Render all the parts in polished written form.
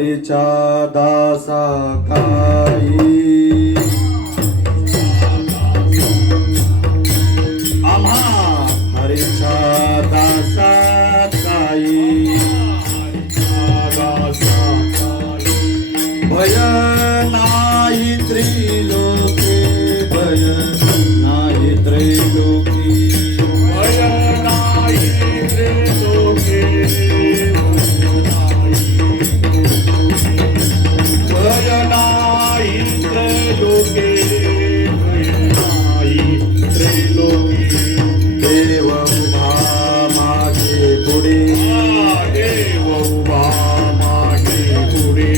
हरीच्या दासा काही आम्हा हरीच्या दासा काही भय नाही त्रिलोके भय नाही त्रिलोकी भय नाही त्रिलोके भय नाही त्रिलोके भय नाही त्रिलोकी देव उभा मागे पुढे देव उभा मागे पुढे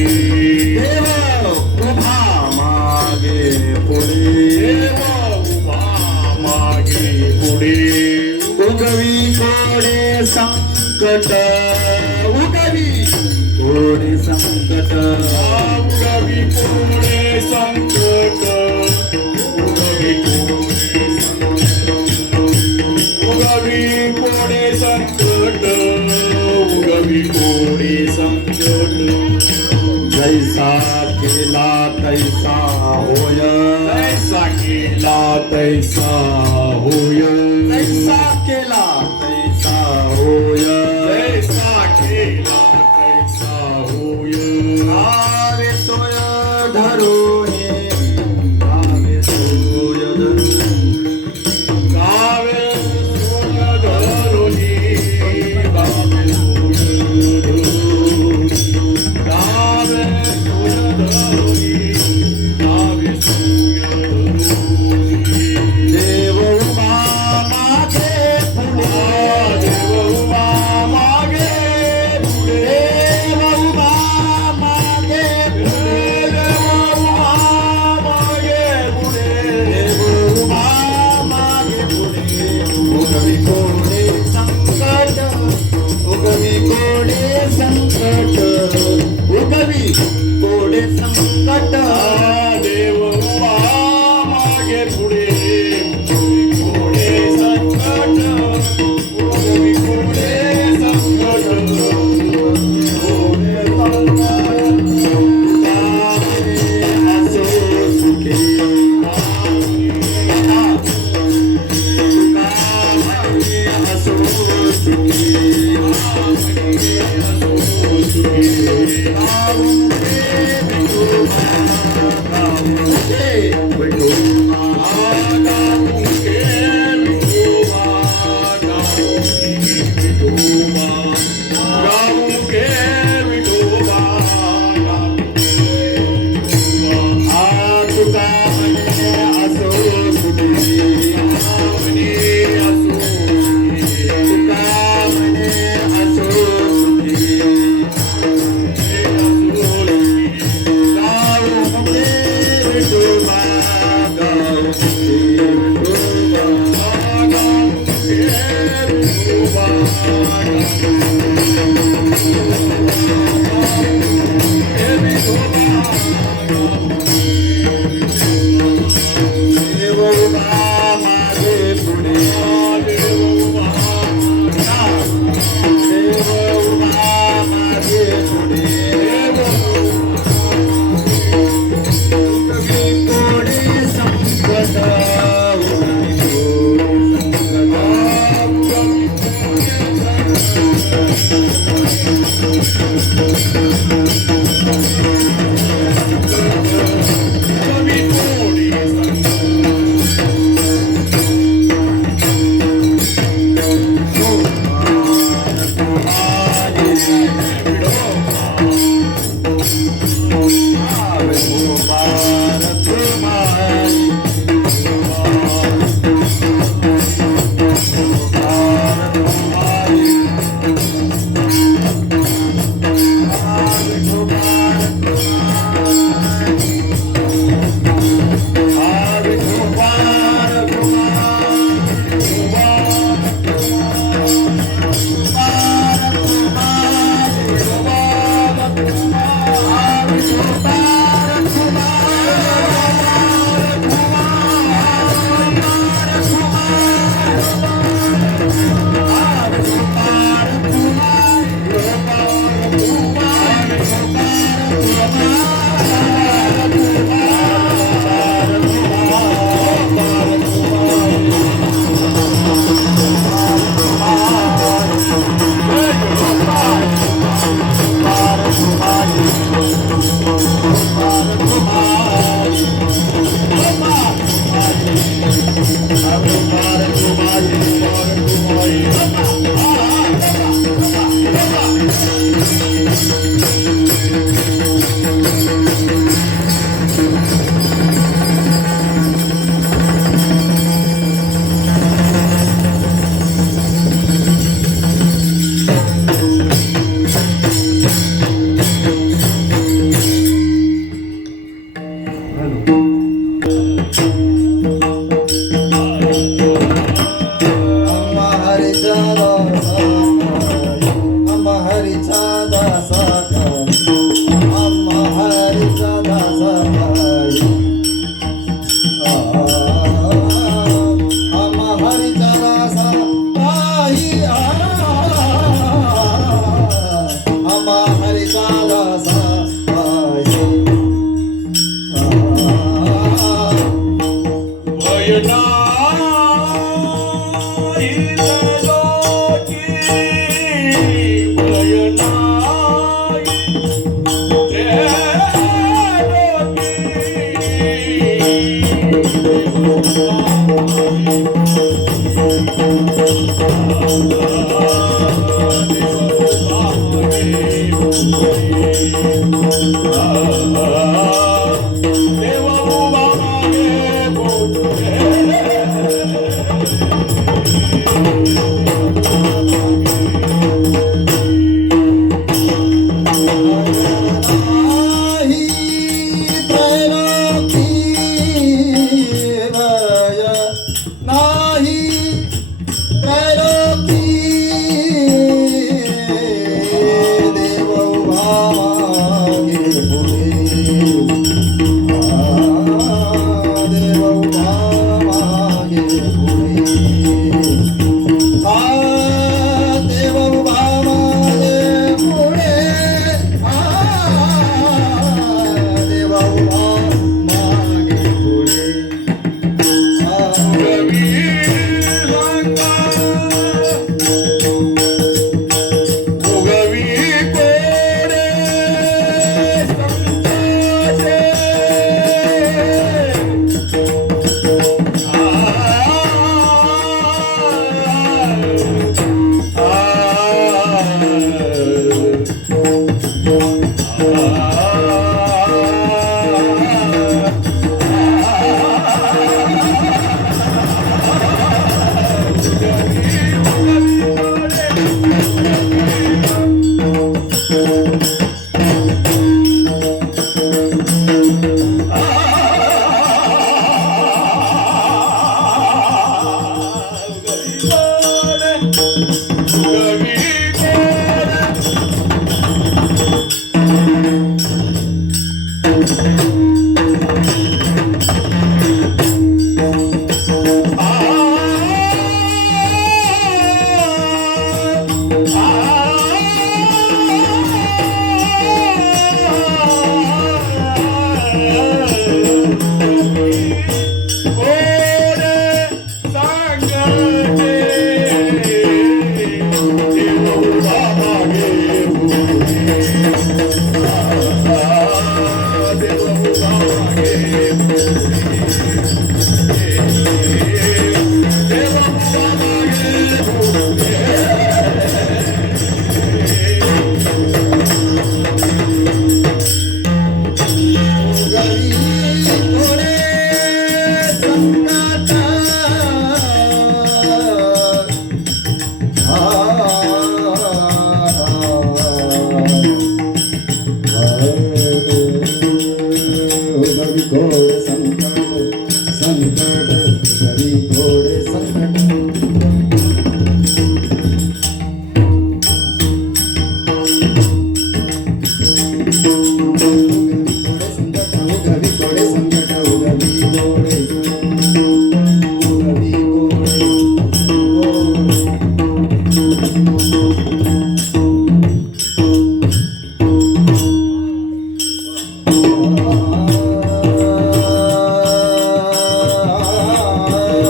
देव उभा मागे पुढे देव उभा मागे पुढे उगवी कोडे संकट उगवी कोडे संकट उगवी कोडे संकट उगवी कोडे संकट उगवी कोडे संकट उगवी कोडे संकट जैसा केला तैसा होय तैसा केला तैसा होय जैसा केला तैसा होय तैसा केला तैसा होय आवे सोय धरोनी आवे सोय धरोनी गावे सोय धरोनी गावे सोय धरोनी गावे सोय धरोनी गावे सोय धरोनी देव उभा मागे पुढे देव उभा मागे पुढे देव उभा मागे पुढे देव उभा मागे पुढे देव उभा मागे पुढे उगवी कोडे संकट उगवी कोडे संकट उगवी कोडे संकट देव उभा मागे पुढे पुढे संकट उगवी पुढे संकट पुढे असो सुखी असो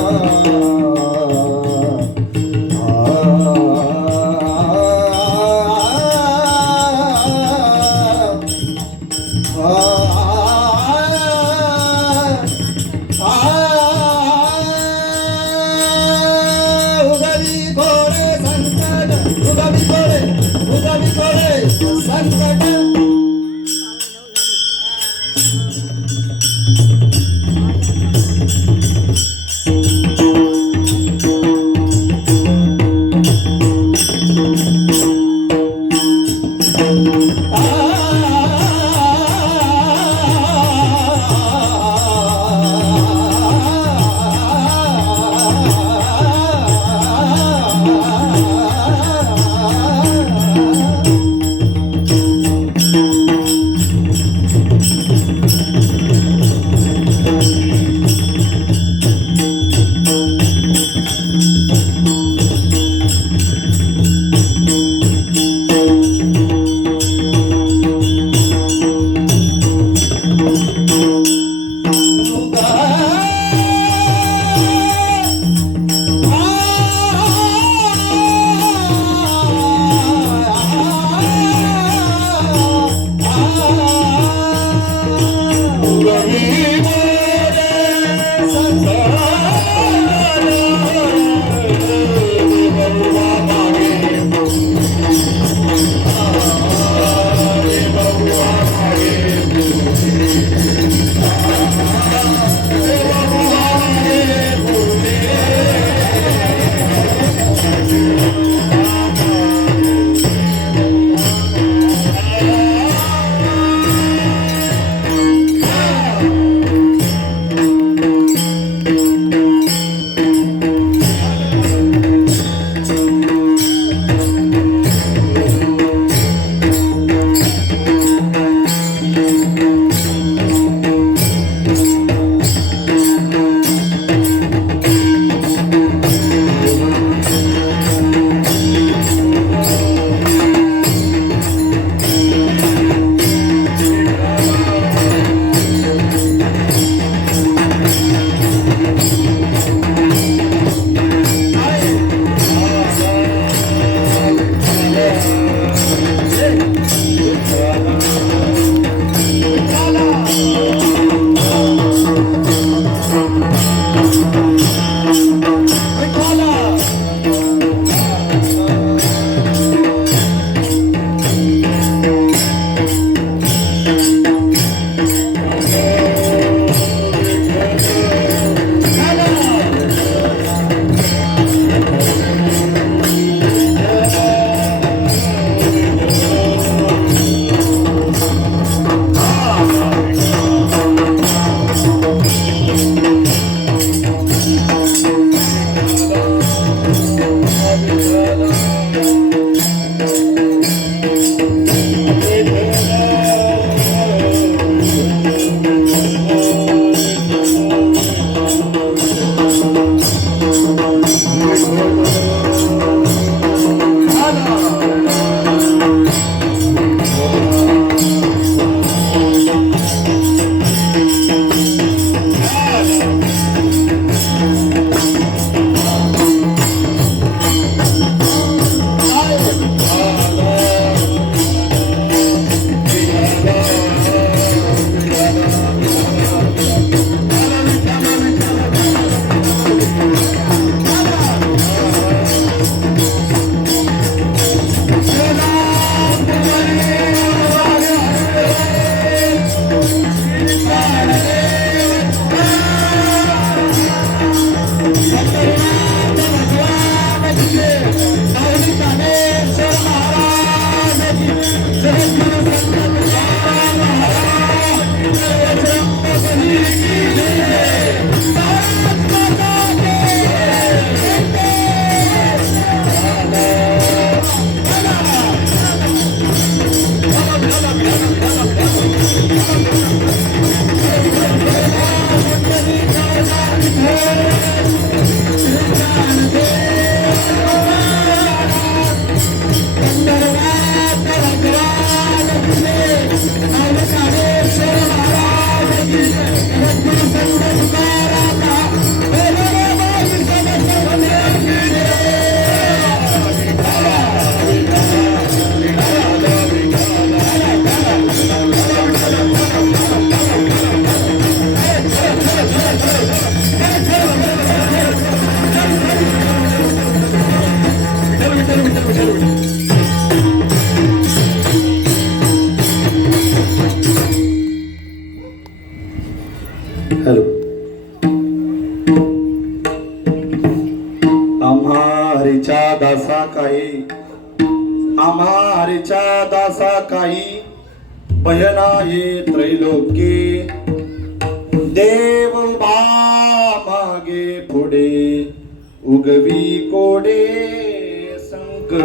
आ हॅलो. आम्हारीच्या दासा काही, आम्हारीच्या दासा काही भयना हे त्रैलोकी. देव उभा मागे पुढे उगवी कोडे संकट.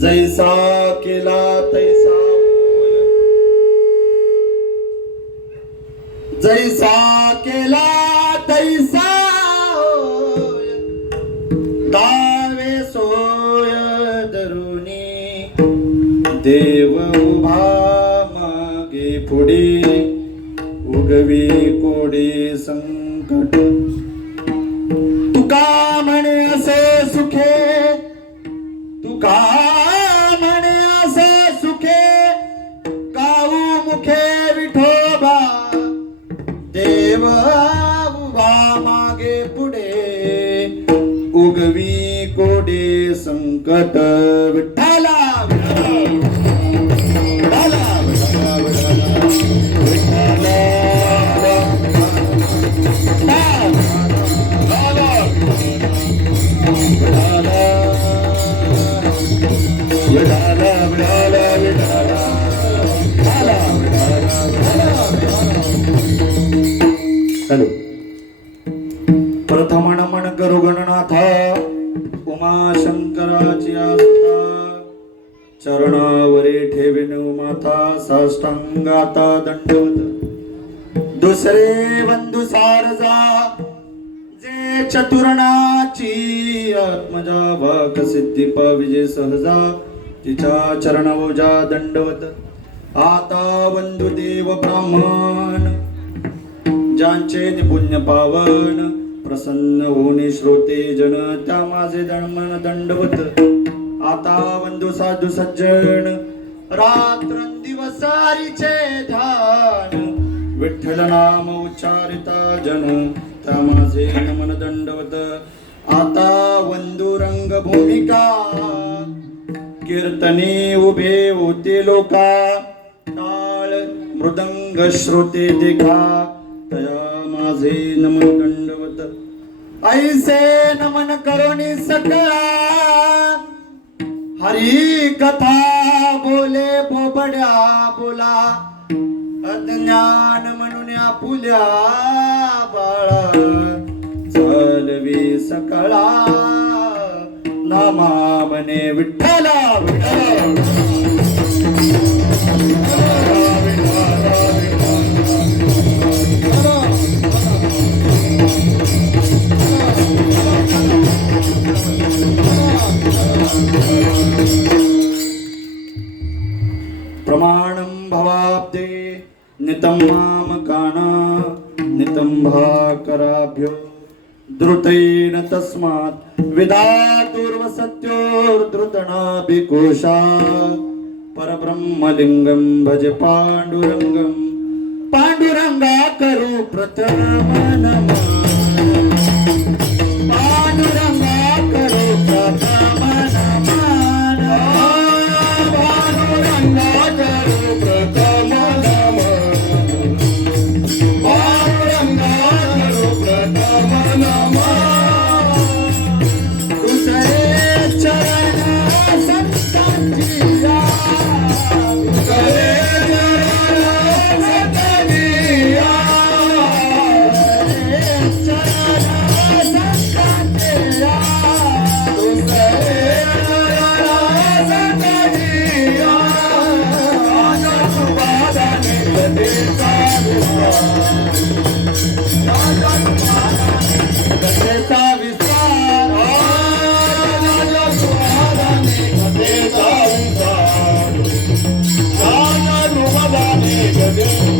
जैसा केला तैसा होय, जैसा केला तैसा होय. दावे सोय धरुणी देव उभा मागे पुढे उगवी कोडे संकट. तुका म्हणे असे सुखे, तुका म्हणे असे सुखे काऊ मुखे विठोबा. देव उभा मागे पुढे उगवी कोडे संकट. विठ्ठला हॅलो. प्रथम नमन करू गणनाथ उमाशंकराची आस्था. चरणावरी ठेविन माथा साष्टांगाता दंडवत. दुसरे बंधू सारजा जे चतुरणाची आत्मजा वाक सिद्धी पाविजे सहजा. तिच्या चरणवजा दंडवत. आता बंधू देव ब्राह्मण ज्यांचे निपुण्य पावन प्रसन्न होणे श्रोते जन त्या माझे दणमन दंडवत. आता बंधू साधू सज्जन रात्रंदिवसारीचे ध्यान विठ्ठल नाम उच्चारिता जन आता माझे नमन दंडवत आता वंदुरंग भूमिका कीर्तने उभे होते लोका टाळ मृदंग श्रोते देखा तया माझे नमन दंडवत ऐसे नमन करोनी सकळा हरी कथा बोले बोबड्या बोला अज्ञान म्हणून आपुल्या बाळा चलवी सकळा नामा मने विठ्ठला प्रमाणं भवाब्दे नितं मामकाना नितं भाकराभ्यो द्रुतेन तस्मात् विधातुर्वसत्योर्द्रुतनाभिकोशा परब्रह्मलिङ्गं भज पाण्डुरङ्गं पाण्डुरङ्गा करो प्रथम नमः पाण्डुरङ्गा करो प्रथम नमः पाण्डुरङ्गा करो प्रथम नमः पाण्डुरङ्गा करो प्रथम नमः दुसरे चरण संतांचिया दुसरे चरण संतांचिया चरण संतांचिया दुसरे चरण संतांचिया आनंदवादाने गदेचा गदेचा विस्तार आनंदवादाने गदेचा विस्तार आनंदवादाने गदेचा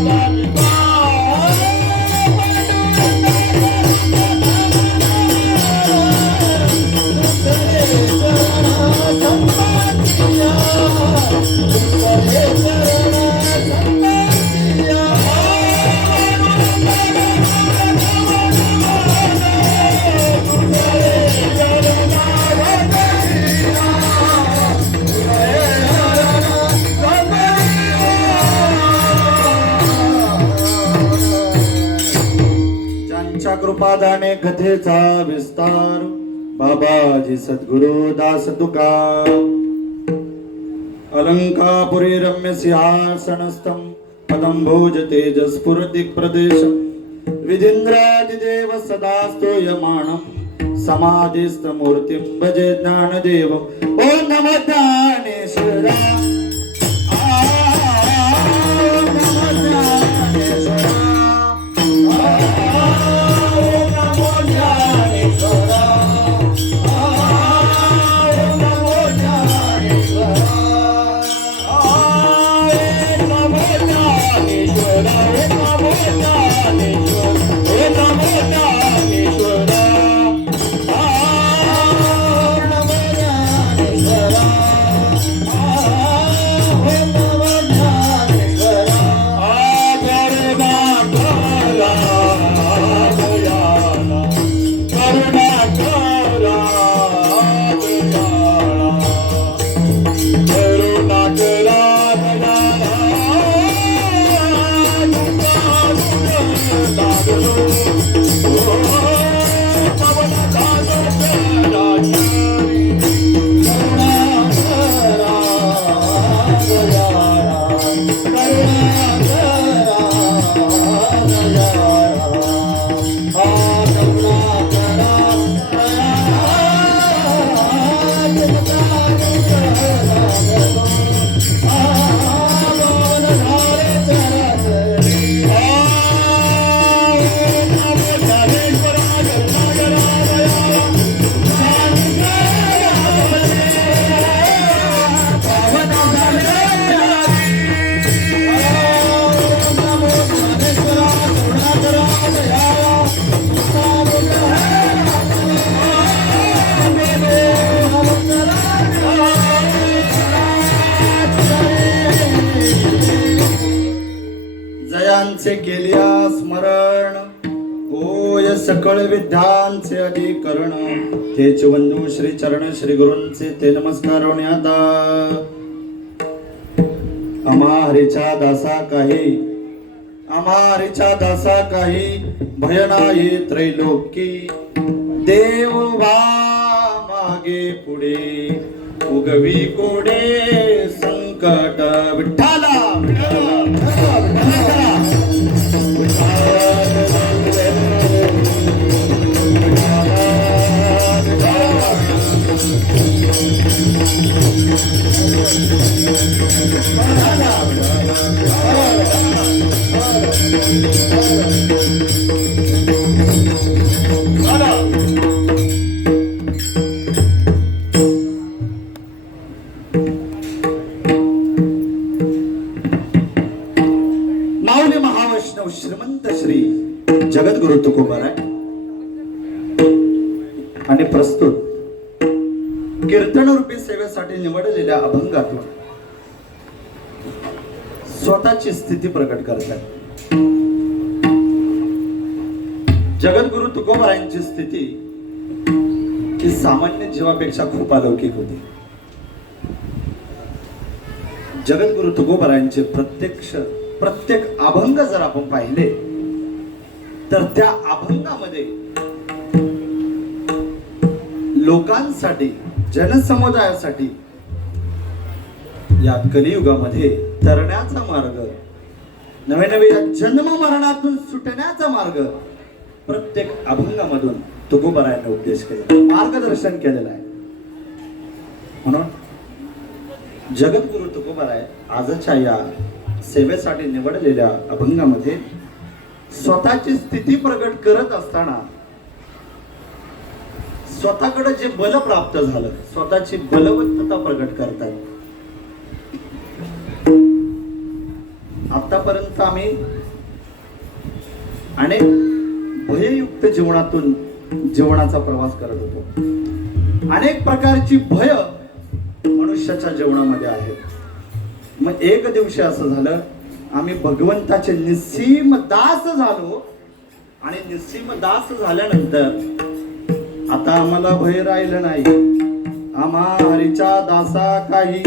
ज्यांच्या कृपादाने कथेचा विस्तार बाबाजी सद्गुरु दास तुका अलंकापुरी रम्य सिंहासनस्थं पदं भोज तेजस्फुरति प्रदेशं विधीन्द्रादिदेव सदा स्तूयमानं समाधिस्थमूर्तिं भजे ज्ञानदेवम् ॐ नमो ज्ञानेश्वरा सकळ विद्यांचे अधिकरण तेच वंदू श्री चरण श्री गुरूंचे ते नमस्कार आता आम्हारीच्या दासा काही भयनाये त्रैलोकी देव वा मागे पुढे उगवी कोडे संकट विठ्ठला माऊली महावैष्णव श्रीमंत श्री जगद्गुरु तुकोबाराय आणि प्रस्तुत कीर्तन रूपी सेवेसाठी निवडलेल्या अभंगातून स्वतःची स्थिती प्रकट करतात. जगद्गुरु तुकोबारायांची स्थिती ही सामान्य जीवापेक्षा खूप अलौकिक होती. जगद्गुरु तुकोबारायांचे प्रत्येक अभंग जर आपण पाहिले तर त्या अभंगामध्ये लोकांसाठी जनसमुदायासाठी या कलियुगामध्ये तरण्याचा मार्ग नवे जन्म मरणातून सुटण्याचा मार्ग प्रत्येक अभंगामधून तुकोबारायांनी उपदेश केला, मार्गदर्शन केलेलं आहे. म्हणून जगद्गुरु तुकोबाराय आजच्या या सेवेसाठी निवडलेल्या अभंगामध्ये स्वतःची स्थिती प्रकट करत असताना स्वतःकडे जे बल प्राप्त झालं स्वतःची बलवत्तता प्रकट करतात. आतापर्यंत आम्ही अनेक भययुक्त जीवनाचा प्रवास करत होतो. अनेक प्रकारची भय मनुष्याच्या जीवनामध्ये आहेत. मग एक दिवशी असं झालं, आम्ही भगवंताचे निस्सीम दास झालो आणि निस्सीम दास झाल्यानंतर आता आम्हाला भय राहिलं नाही. आम्हा हरीच्या दासा काही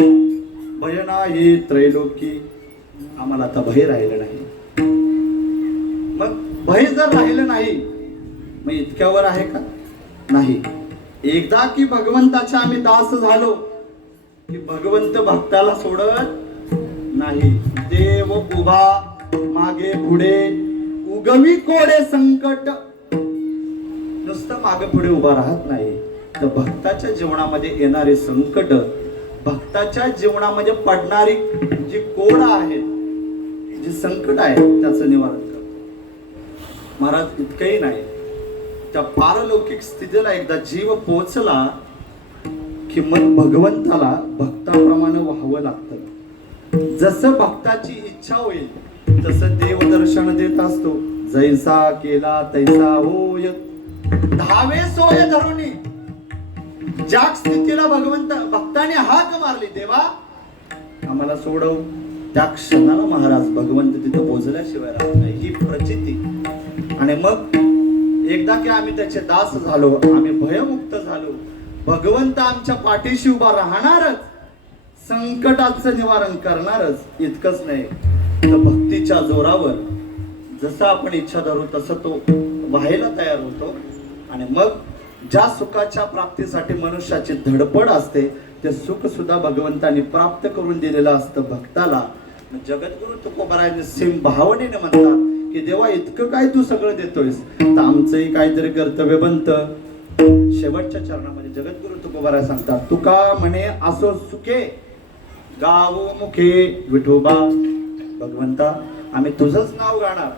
भय नाही त्रैलोकी. आम्हाला आता भय राहिलं नाही. मग भय जर राहिलं नाही मग इतक्यावर आहे का? नाही. एकदा की भगवंताचे आम्ही दास झालो की भगवंत भक्ताला सोडत नाही. देव उभा मागे पुढे उगवी कोडे संकट. नुसतं मागे पुढे उभा राहत नाही तर भक्ताच्या जीवनामध्ये येणारे संकट, भक्ताच्या जीवनामध्ये पडणारी जी कोड आहेत, जी संकट आहे त्याचं निवारण करतो. महाराज इतकंही नाही, त्या पारलौकिक स्थितीला एकदा जीव पोहोचला की मग भगवंताला भक्ताप्रमाणे व्हावं लागतं. जसं भक्ताची इच्छा होईल तसं देव दर्शन देत असतो. जैसा केला तैसा होय धावे सोय धरुणी. ज्या स्थितीला भक्ताने हाक मारली देवा आम्हाला सोडव, त्या क्षणाला महाराज भगवंत तिथं पोहोचल्याशिवाय राहत नाही, ही प्रचिती. आणि मग एकदा की आम्ही त्याचे दास झालो, आम्ही भयमुक्त झालो, भगवंत आमच्या पाठीशी उभा राहणारच, संकटाचं निवारण करणारच. इतकंच नाही तर भक्तीच्या जोरावर जसं आपण इच्छा धरू तसं तो व्हायला तयार होतो. आणि मग ज्या सुखाच्या प्राप्तीसाठी मनुष्याची धडपड असते ते सुख सुद्धा भगवंतांनी प्राप्त करून दिलेलं असतं भक्ताला. जगद्गुरु तुकोबारायांनी सेम भावनेने म्हणतात की देवा इतकं काय तू सगळं देतोयस तर आमचंही काहीतरी कर्तव्य बनतं. शेवटच्या चरणामध्ये जगद्गुरु तुकोबाराय सांगतात, तुका म्हणे असो सुखे गावो मुखे विठोबा. भगवंता आम्ही तुझंच नाव गाणार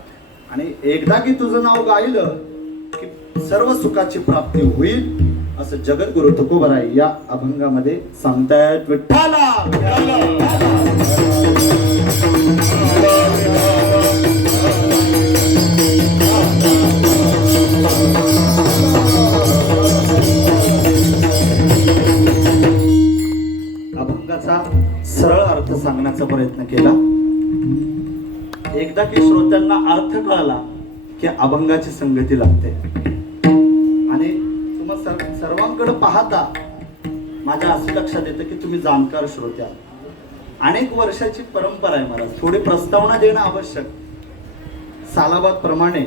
आणि एकदा की तुझं नाव गायलं की सर्व सुखाची प्राप्ती होईल असं जगद्गुरु तुकोबाराय या अभंगामध्ये सांगतायत. विठ्ठला अभंगाचा सरळ अर्थ सांगण्याचा प्रयत्न केला. एकदा की श्रोत्यांना अर्थ कळाला की अभंगाची संगती लागते तुमच्याकडे पाहता माझ्या असं लक्षात येतं की तुम्ही जाणकार श्रोते आहात. अनेक वर्षाची परंपरा आहे महाराज. थोडी प्रस्तावना देणं आवश्यक. सालाबाद प्रमाणे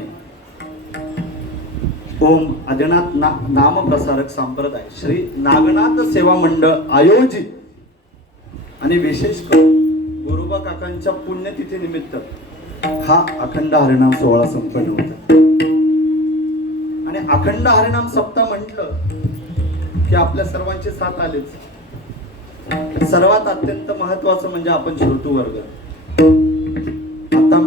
ओम आदिनाथ नामप्रसारक संप्रदाय श्री नागनाथ सेवा मंडळ आयोजित आणि विशेष करून गुरुबा काकांच्या पुण्यतिथी निमित्त हा अखंड हरिनाम सोहळा संपन्न होता. आणि अखंड हरिनाम सप्ताह म्हटलं की आपल्या सर्वांची साथ आलीच. सर्वात अत्यंत महत्वाचं म्हणजे आपण श्रोतू वर्ग. आता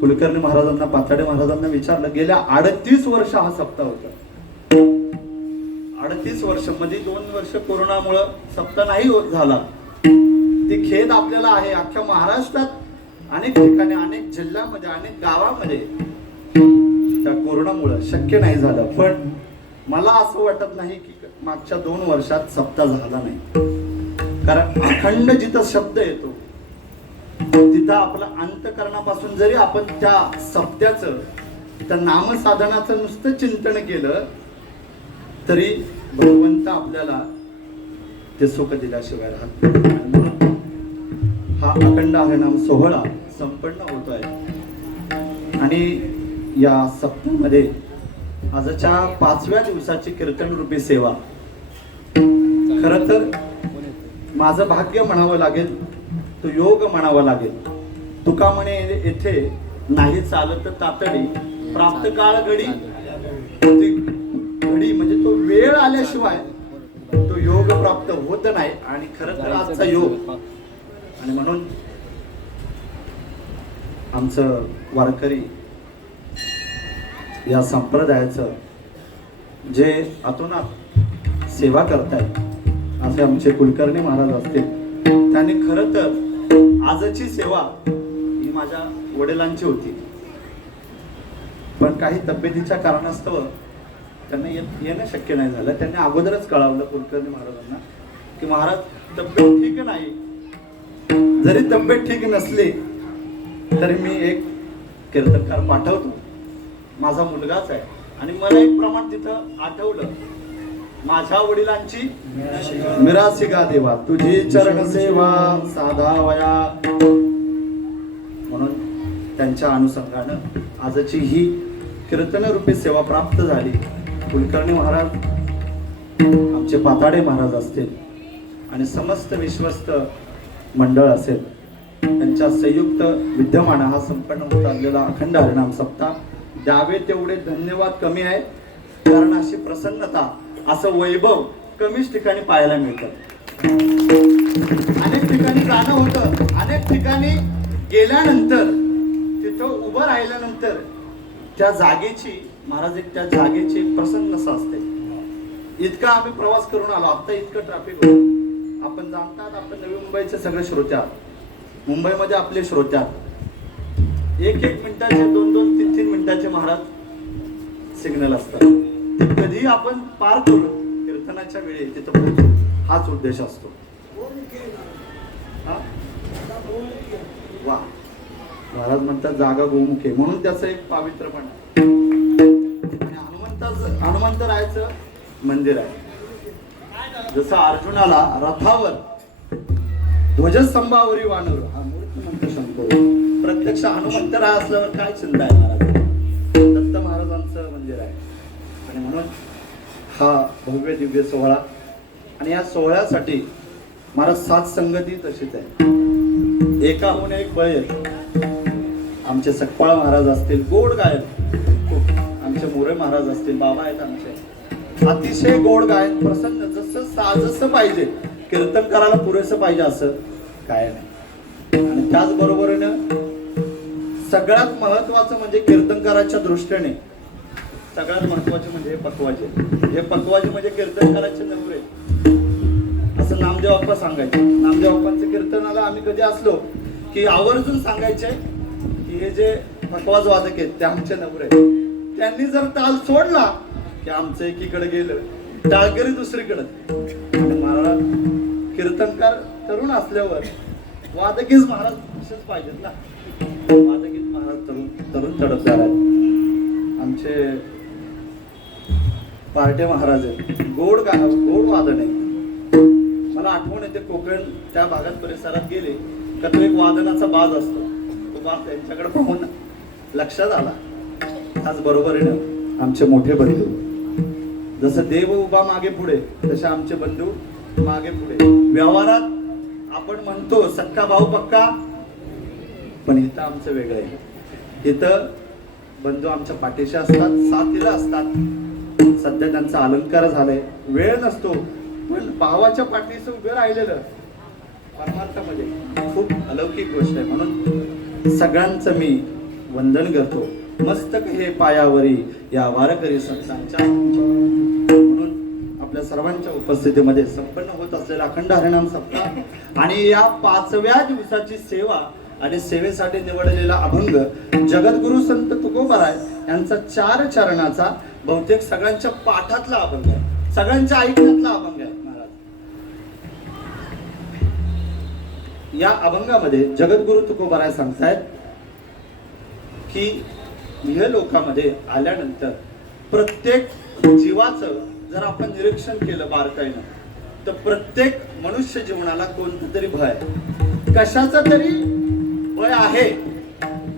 कुलकर्णी महाराजांना, पाताडे महाराजांना विचारलं, गेल्या 38 वर्ष हा सप्ताह होता. 38 वर्ष मध्ये 2 वर्ष कोरोनामुळं सप्ताह नाही झाला. ती खेद आपल्याला आहे. अख्ख्या महाराष्ट्रात अनेक ठिकाणी, अनेक जिल्ह्यामध्ये, अनेक गावामध्ये त्या कोरोनामुळं शक्य नाही झालं. पण मला असं वाटत नाही की मागच्या 2 वर्षात सप्ताह झाला नाही. कारण अखंड जिथं शब्द येतो तिथं आपलं अंतकरणापासून जरी आपण त्या सप्त्याचं, त्या नामसाधनाचं नुसतं चिंतन केलं तरी भगवंत आपल्याला ते सुख दिल्याशिवाय राहत नाही. म्हणून हा अखंड हरिनाम सोहळा संपन्न होत आहे. आणि या सप्त्यामध्ये आजच्या 5व्या दिवसाची कीर्तन रूपी सेवा खरं तर माझं भाग्य म्हणावं लागेल, तो योग म्हणावा लागेल. तुका म्हणे येथे नाही चालत तातडी, प्राप्त काळ घडी. घडी म्हणजे तो वेळ आल्याशिवाय तो योग प्राप्त होत नाही. आणि खरं तर आजचा योग. आणि म्हणून आमचं वारकरी या संप्रदायाचं जे अतोनात सेवा करतायत असे आमचे कुलकर्णी महाराज असतील, त्यांनी खरं तर आजची सेवा ही माझ्या वडिलांची होती. पण काही तब्येतीच्या कारणास्तव त्यांना येणं शक्य नाही झालं. त्यांनी अगोदरच कळवलं कुलकर्णी महाराजांना की महाराज तब्येत ठीक नाही. जरी तब्येत ठीक नसली तरी मी एक कीर्तनकार पाठवतो, माझा मुलगाच आहे. आणि मला एक प्रमाण तिथं आठवलं, माझ्या वडिलांची मिरासी गा देवा, तुझी चरण सेवा साधावया. म्हणून त्यांच्या अनुषंगानं आजची ही कीर्तन रूपी सेवा प्राप्त झाली. कुलकर्णी महाराज, आमचे पाताडे महाराज असतील आणि समस्त विश्वस्त मंडळ असेल, त्यांच्या संयुक्त विद्यमानं हा संपन्न होत असलेला अखंड हरिनाम सप्ताह. द्यावे तेवढे धन्यवाद कमी आहे. कारण अशी प्रसन्नता, असं वैभव कमीच ठिकाणी पाहायला मिळतं. अनेक ठिकाणी जाणं होतं, अनेक ठिकाणी गेल्यानंतर तिथं उभं राहिल्यानंतर त्या जागेची, महाराज त्या जागेची एक प्रसन्नता असते. इतका आम्ही प्रवास करून आलो, आता इतकं ट्रॅफिक होतं. आपण जाणतात, आपण नवी मुंबईचे सगळे श्रोते आहात. मुंबईमध्ये आपले श्रोते आहात. 1-1 मिनिटाचे, 2-2, 3-3 मिनिटाचे महाराज सिग्नल असतात. कधी आपण पार करू कीर्तनाच्या वेळी तिथं पोहोचू, हाच उद्देश असतो. वा, महाराज म्हणतात जागा गोमुखे, म्हणून त्याचं एक पावित्रपण आहे. हनुमंतरायाचं मंदिर आहे. जसं अर्जुनाला रथावर ध्वजस्तंभावरी वानर हा मूर्ती म्हणतो शंकर, प्रत्यक्ष हनुमंतराय असल्यावर काय चिंता आहे महाराज. दत्त महाराजांचं मंदिर आहे. आणि म्हणून हा भव्य दिव्य सोहळा. आणि या सोहळ्यासाठी महाराज सात संगती तशीच आहे. एकाहून एक बळ येत. आमचे सकपाळ महाराज असतील, गोड गायक. आमचे मोरे महाराज असतील, बाबा आहेत आमचे, अतिशय गोड गायक, प्रसन्न, जसं साजसं पाहिजे. कीर्तन करायला पुरेसं पाहिजे असं काय नाही. आणि त्याच बरोबरीनं सगळ्यात महत्वाचं म्हणजे कीर्तनकाराच्या दृष्टीने सगळ्यात महत्वाचे म्हणजे हे पकवाजे. हे पकवाजे म्हणजे कीर्तनकाराचे नवरे असं नामदेव बाप्पा सांगायचे. नामदेव बाप्पांच्या कीर्तनाला आम्ही कधी असलो की आवर्जून सांगायचे की हे जे पकवाज वादक आहेत ते आमचे नवरे. त्यांनी जर ताल सोडला की आमचं एकीकडे गेलं, टाळकरी दुसरीकडे. महाराज कीर्तनकार तरुण असल्यावर वादकीच महाराज असेच पाहिजेत ना. वादकीच महाराज तरुण तरुण तडफदार आहेत. आमचे पार्टे महाराज आहेत. गोड वादन आहे. मला आठवण येते कोकण त्या भागात परिसरात गेले का तो एक वादनाचा बाज असतो. तो बाज त्यांच्याकडे पाहून लक्षात आला आज बरोबर आहे ना आमचे मोठे बंधू. जसं देव उभा मागे पुढे तसे आमचे बंधू मागे पुढे. व्यवहारात आपण म्हणतो सक्का भाऊ पक्का, पण इथं आमचं वेगळं आहे. इथं बंधू आमच्या पाठीशी असतात, साथीला असतात. सध्या त्यांचा अलंकार झालाय, वेळ नसतो, पण भावाच्या पाठीशी उभे राहिलेलं परमार्थामध्ये खूप अलौकिक गोष्ट आहे. म्हणून सगळ्यांचं मी वंदन करतो. मस्तक हे पायावरी या वारकरी संतांच्या. म्हणून आपल्या सर्वांच्या उपस्थितीमध्ये संपन्न होत असलेला अखंड हरिनाम सप्ताह आणि या 5व्या दिवसाची सेवा आणि सेवेसाठी निवडलेला अभंग जगद्गुरु संत तुकोबाराय यांचा 4 चरणाचा बहुतेक सगळ्यांच्या पाठातला अभंग आहे, सगळ्यांच्या ऐकण्यातला अभंग आहे महाराज. या अभंगामध्ये जगद्गुरु तुकोबाराय सांगतायत की ह्या लोकांमध्ये आल्यानंतर प्रत्येक जीवाचं जर आपण निरीक्षण केलं बारकाईनं तर प्रत्येक मनुष्य जीवनाला कोणतं तरी भय आहे, कशाचं तरी भय आहे.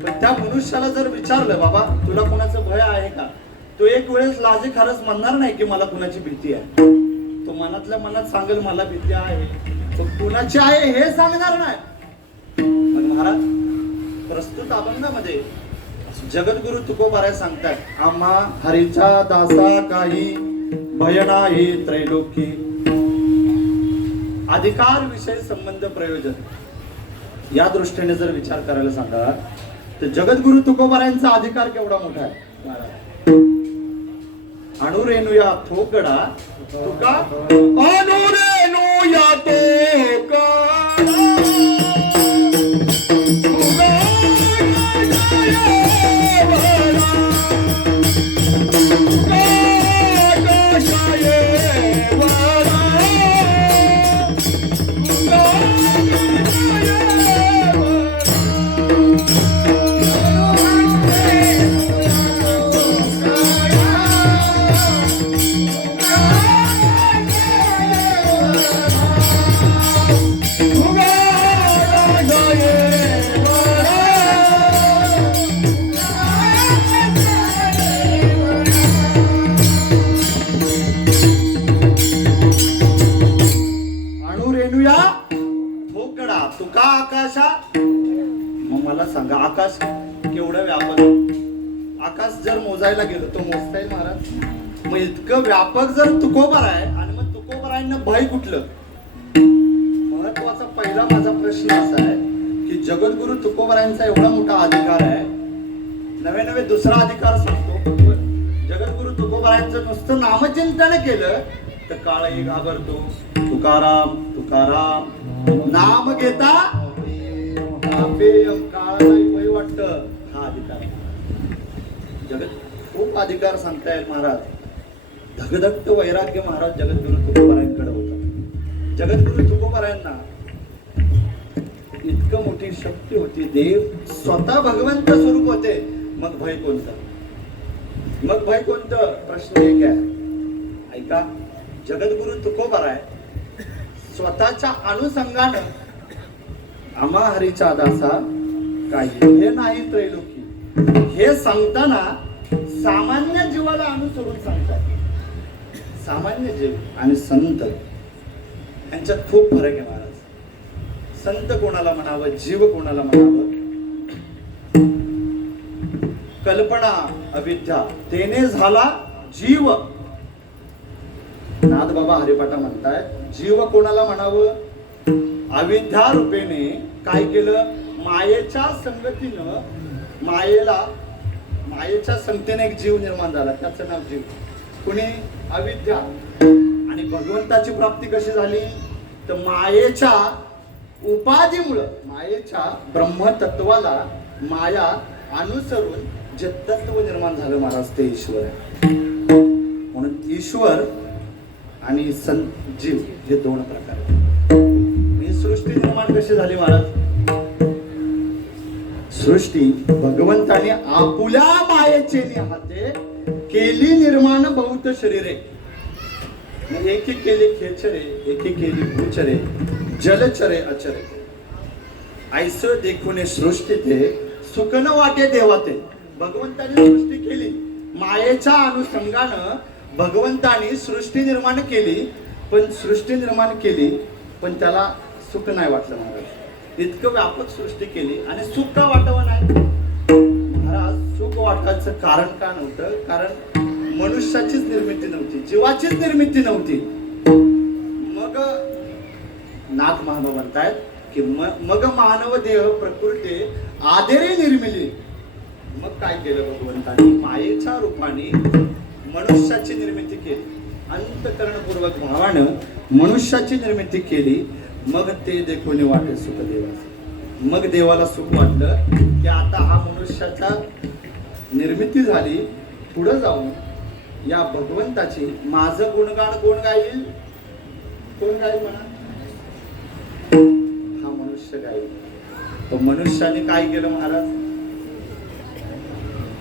पण त्या मनुष्याला जर विचारलं बाबा तुला कुणाचं भय आहे का, तो एक वेळेस लाजे खरंच म्हणणार नाही की मला कुणाची भीती आहे. तो मनातल्या मनात सांगेल मला भीती आहे, तो कुणाची आहे हे सांगणार नाही. मग महाराज प्रस्तुत अभंगामध्ये जगद्गुरु तुकोबाराय सांगतात आम्हा हरीचा दासा काही भय नाही त्रैलोकी. अधिकार विषय संबंध प्रयोजन या दृष्टीने जर विचार करायला सांगा तर जगद्गुरु तुकोबारायांचा अधिकार केवढा मोठा आहे. अणुरेणू या थोकडा तुका अनुरेणू या तोकडा तुका आकाशा. मग मला सांगा आकाश केवढं व्यापक. आकाश जर मोजायला गेलो तो मोजता येईल महाराज. मग इतकं व्यापक जर तुकोबाराय आणि मग तुकोबारायांना भय कुठलं. महत्वाचा पहिला माझा प्रश्न असा आहे की जगद्गुरु तुकोबारायांचा एवढा मोठा अधिकार आहे. नवे दुसरा अधिकार सांगतो. जगद्गुरु तुकोबारायांचं नुसतं नामचिंतन केलं तर काळही घाबरतो. तुकाराम तुकाराम नाम घेता काळालाही भय वाटत. हा अधिकार जगत खूप अधिकार सांगता येईल महाराज. धगधगत वैराग्य महाराज जगद्गुरु तुकोबारायांकडे होता. जगद्गुरु तुकोबारायांना इतकं मोठी शक्ती होती. देव स्वतः भगवंत स्वरूप होते. मग भय कोणतं. मग भय कोणतं प्रश्न एक आहे. ऐका जगद्गुरु तुकोबाराय स्वतःच्या अनुषंगानं आम्हा हरीचा दासा काही हे नाही त्रैलोकी हे सांगताना सामान्य जीवाला अनुसरून सांगतात. सामान्य जीव आणि संत यांच्यात खूप फरक आहे महाराज. संत कोणाला म्हणावं, जीव कोणाला म्हणावं. कल्पना अविद्या तेने झाला जीव. नाथ बाबा हरिपाठा म्हणतायत जीव कोणाला म्हणावं. अविद्या रूपेने काय केलं, मायेच्या संगतीनं मायेच्या संगतीने एक जीव निर्माण झाला, त्याचं नाव जीव. कुणी अविद्या. आणि भगवंताची प्राप्ती कशी झाली तर मायेच्या उपाधीमुळं, मायेच्या ब्रह्मतत्वाला माया अनुसरून जे तत्व निर्माण झालं महाराज ते ईश्वर आहे. म्हणून ईश्वर आणि संत जीव हे दोन प्रकार. ही सृष्टी निर्माण कशी झाली महाराज. सृष्टी भगवंताने आपुल्या मायेचे हाते केली निर्माण बहुत शरीरे, एकी केली खेचरे, एकी केली भूचरे, जलचरे अचरे. ऐसं देखून सृष्टी ते सुख न वाटे देवा ते. भगवंताने सृष्टी केली, मायेच्या अनुषंगानं भगवंताने सृष्टी निर्माण केली, पण सृष्टी निर्माण केली पण त्याला सुख नाही वाटलं महाराज. इतकं व्यापक सृष्टी केली आणि सुख का वाटावं नाही महाराज. सुख वाटायचं कारण का नव्हतं, कारण मनुष्याचीच निर्मिती नव्हती, जीवाचीच निर्मिती नव्हती. मग नाथ महानव म्हणतायत की मग मानव देह प्रकृती आदेरे निर्मिली. मग काय केलं भगवंतानी, मायेच्या रूपाने मनुष्याची निर्मिती केली, अंतःकरणपूर्वक भावानं मनुष्याची निर्मिती केली. मग ते देखून वाटे सुख देवाचं. मग देवाला सुख वाटलं की आता हा मनुष्याचा निर्मिती झाली, पुढे जाऊन या भगवंताची माझं गुणगान कोण गाईल, कोण गाईल म्हणा, हा मनुष्य गाईल. तो मनुष्याने काय केलं महाराज,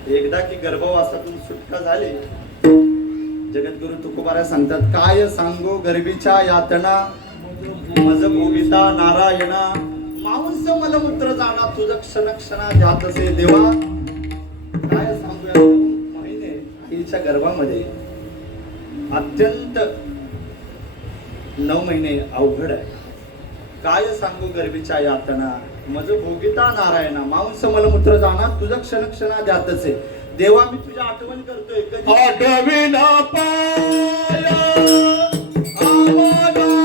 एकदा की गर्भवासातून सुटका झाली. जगद्गुरु तुकोबारा सांगतात, काय सांगो गर्भीच्या यातना, मज भोगिता नारायणा, मांस मलमूत्र जाणा तुझ क्षण क्षणा ध्यातसे देवा. काय सांगू, या 9 महिने आईच्या गर्भामध्ये अत्यंत 9 महिने अवघड आहे. काय सांगू गर्भीच्या यातना, मज भोगिता नारायणा, मांस मलमूत्र जाणा तुझ क्षण क्षणा ध्यातसे देवा. मी तुझी आठवण करतोय कधी आठविना पाया आम्हाला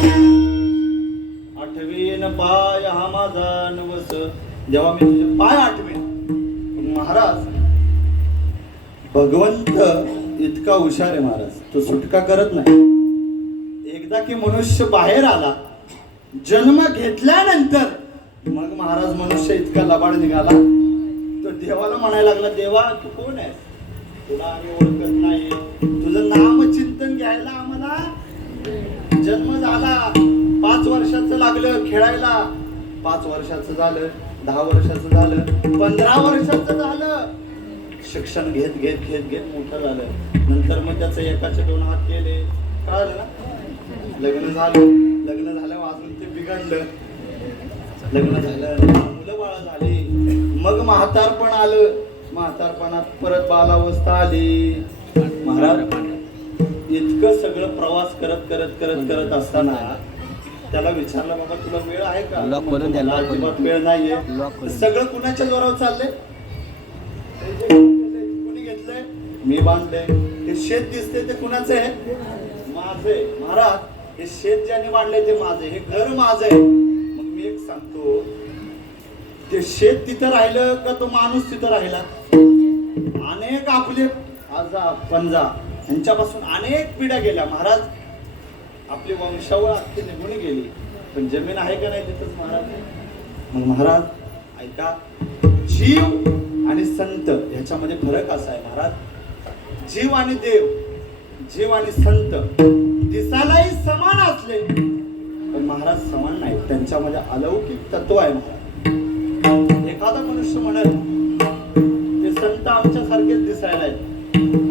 नवास, आठविना पाया आम्हाला नवास, जेव्हा मी तुझे पाय आठवेन. महाराज भगवंत इतका हुशार आहे महाराज, तो सुटका करत नाही. एकदा की मनुष्य बाहेर आला, जन्म घेतल्यानंतर मग महाराज मनुष्य इतका लबाड निघाला, तो देवाला म्हणायला लागला, देवा तू कोण आहे, तुला आम्ही ओळखत नाही, तुझं नामचिंतन घ्यायला आम्हाला जन्म झाला. 5 वर्षाचं लागलं खेळायला, 5 वर्षाचं झालं, 10 वर्षाचं झालं, 15 वर्षाचं झालं. शिक्षण घेत घेत घेत घेत मोठं झालं. नंतर मग त्याचं एकाचे 2 हात केले, कळालं ना. लग्न झालं, लग्न झाल्यावर अजून ते बिघडलं, लग्न झालं, मुलं बाळ झाली. मग म्हातारपण आलं, म्हातारपणात परत बालावस्था आली. महाराज इतकं सगळं प्रवास करत करत करत करत असताना त्याला विचारलं, बाबा तुला वेळ आहे का, अजिबात वेळ नाहीये. सगळं कुणाच्या जोरावर चाललंय, कुणी घेतलंय, मी बांधलंय. हे शेत दिसते ते कुणाचं आहे, माझे. महाराज हे शेत ज्याने बांधलंय ते माझे, हे घर माझं आहे. मग मी एक सांगतो, ते शेत तिथं राहिलं का तो माणूस तिथं राहिला. अनेक आपले आजा पंजा यांच्यापासून अनेक पिढ्या गेल्या महाराज, आपली वंशावळ अख्खी निघून गेली, पण जमीन आहे का नाही तिथंच महाराज. मग महाराज ऐका, जीव आणि संत ह्याच्यामध्ये फरक असा आहे महाराज. जीव आणि देव, जीव आणि संत दिसायलाही समान असले पण महाराज समान नाही, त्यांच्यामध्ये अलौकिक तत्व आहे महाराज. एखादा मनुष्य म्हणत ते संत आमच्यासारखेच दिसायला आहेत,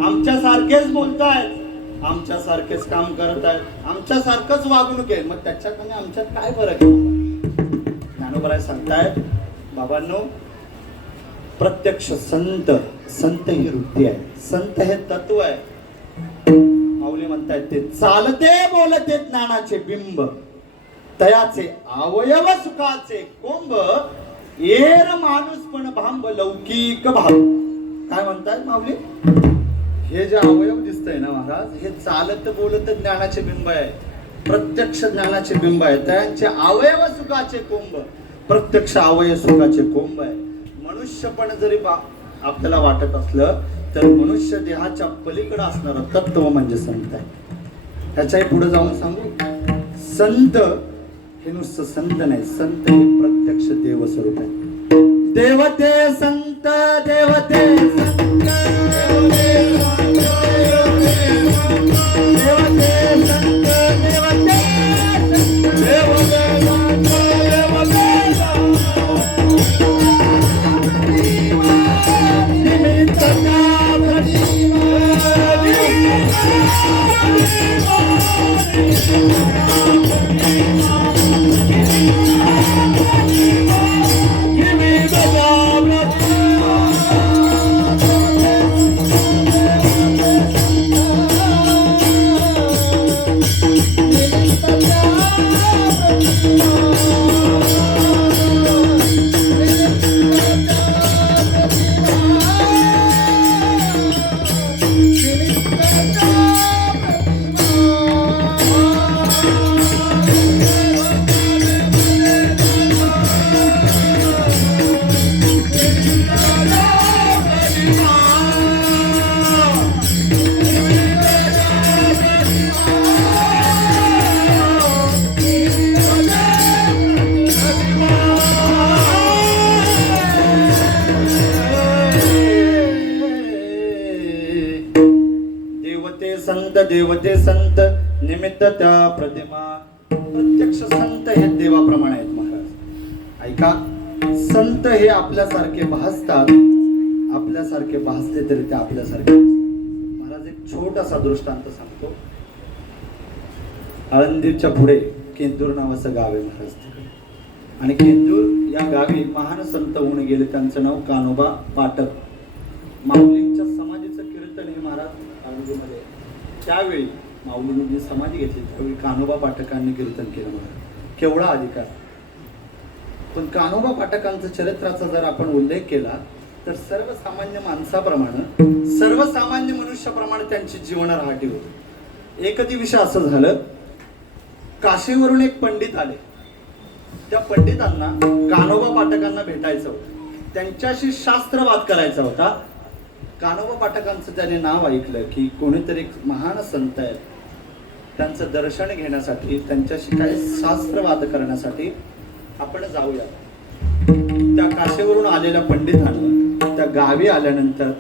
आमच्यासारखेच बोलतायत, आमच्यासारखेच काम करत आहेत, आमच्यासारखंच वागणूक आहे, मग त्याच्यात आणि आमच्यात काय फरक आहे. ज्ञानोबराय सांगतायत, बाबांनो प्रत्यक्ष संत, संत ही वृत्ती आहे, संत हे तत्व आहे. माऊली म्हणतायत ते चालते बोलते ज्ञानाचे बिंब, तयाचे अवयव सुखाचे कोंब, येर माणूस पण भांब लौकिक भाव. काय म्हणतायत माऊली? हे जे अवयव दिसतंय ना महाराज, हे चालत बोलत ज्ञानाचे बिंब आहे, प्रत्यक्ष ज्ञानाचे बिंब आहे. त्यांचे अवयव सुखाचे कोंब, प्रत्यक्ष अवयव सुखाचे कोंब आहे. मनुष्य पण जरी आपल्याला वाटत असलं तर मनुष्य देहाच्या पलीकडे असणारं तत्व म्हणजे संत आहे. त्याच्याही पुढे जाऊन सांगू, संत हे नुसतं संत नाही, संत हे प्रत्यक्ष देव स्वरूप आहे. देवते संत, देवते संत, देवते संत, देवते संत निमित्त त्या प्रतिमा. प्रत्यक्ष संत हे देवाप्रमाणे आहेत महाराज. ऐका, संत हे आपल्यासारखे भासतात, आपल्यासारखे भासले तरी ते आपल्यासारखे. महाराज एक छोटासा दृष्टांत सांगतो. आळंदीच्या पुढे केंदूर नावाचं गाव आहे महाराज तिकडे, आणि केंदूर या गावी महान संत होऊन गेले. त्यांचं नाव कान्होबा पाटक. माऊलींच्या समाधीचं कीर्तन हे महाराज आळंदीमध्ये त्यावेळी माऊलींनी समाधी घेतली त्यावेळी कान्होबा पाठकांनी कीर्तन केलं. मला केवढा अधिकार. पण कान्होबा पाठकांच्या चरित्राचा जर आपण उल्लेख केला तर सर्वसामान्य माणसाप्रमाणे, सर्वसामान्य मनुष्याप्रमाणे त्यांची जीवन राहटी होती. एक दिवशी असं झालं, काशीवरून एक पंडित आले. त्या पंडितांना कान्होबा पाठकांना भेटायचं होतं, त्यांच्याशी शास्त्रवाद करायचा होता. कान्होबा पाठकांचं त्याने नाव ऐकलं की कोणीतरी महान संत आहेत, त्यांचं दर्शन घेण्यासाठी, त्यांच्याशी काही शास्त्रवाद करण्यासाठी आपण जाऊया. त्या काशीवरून आलेल्या पंडितांना त्या गावी आल्यानंतर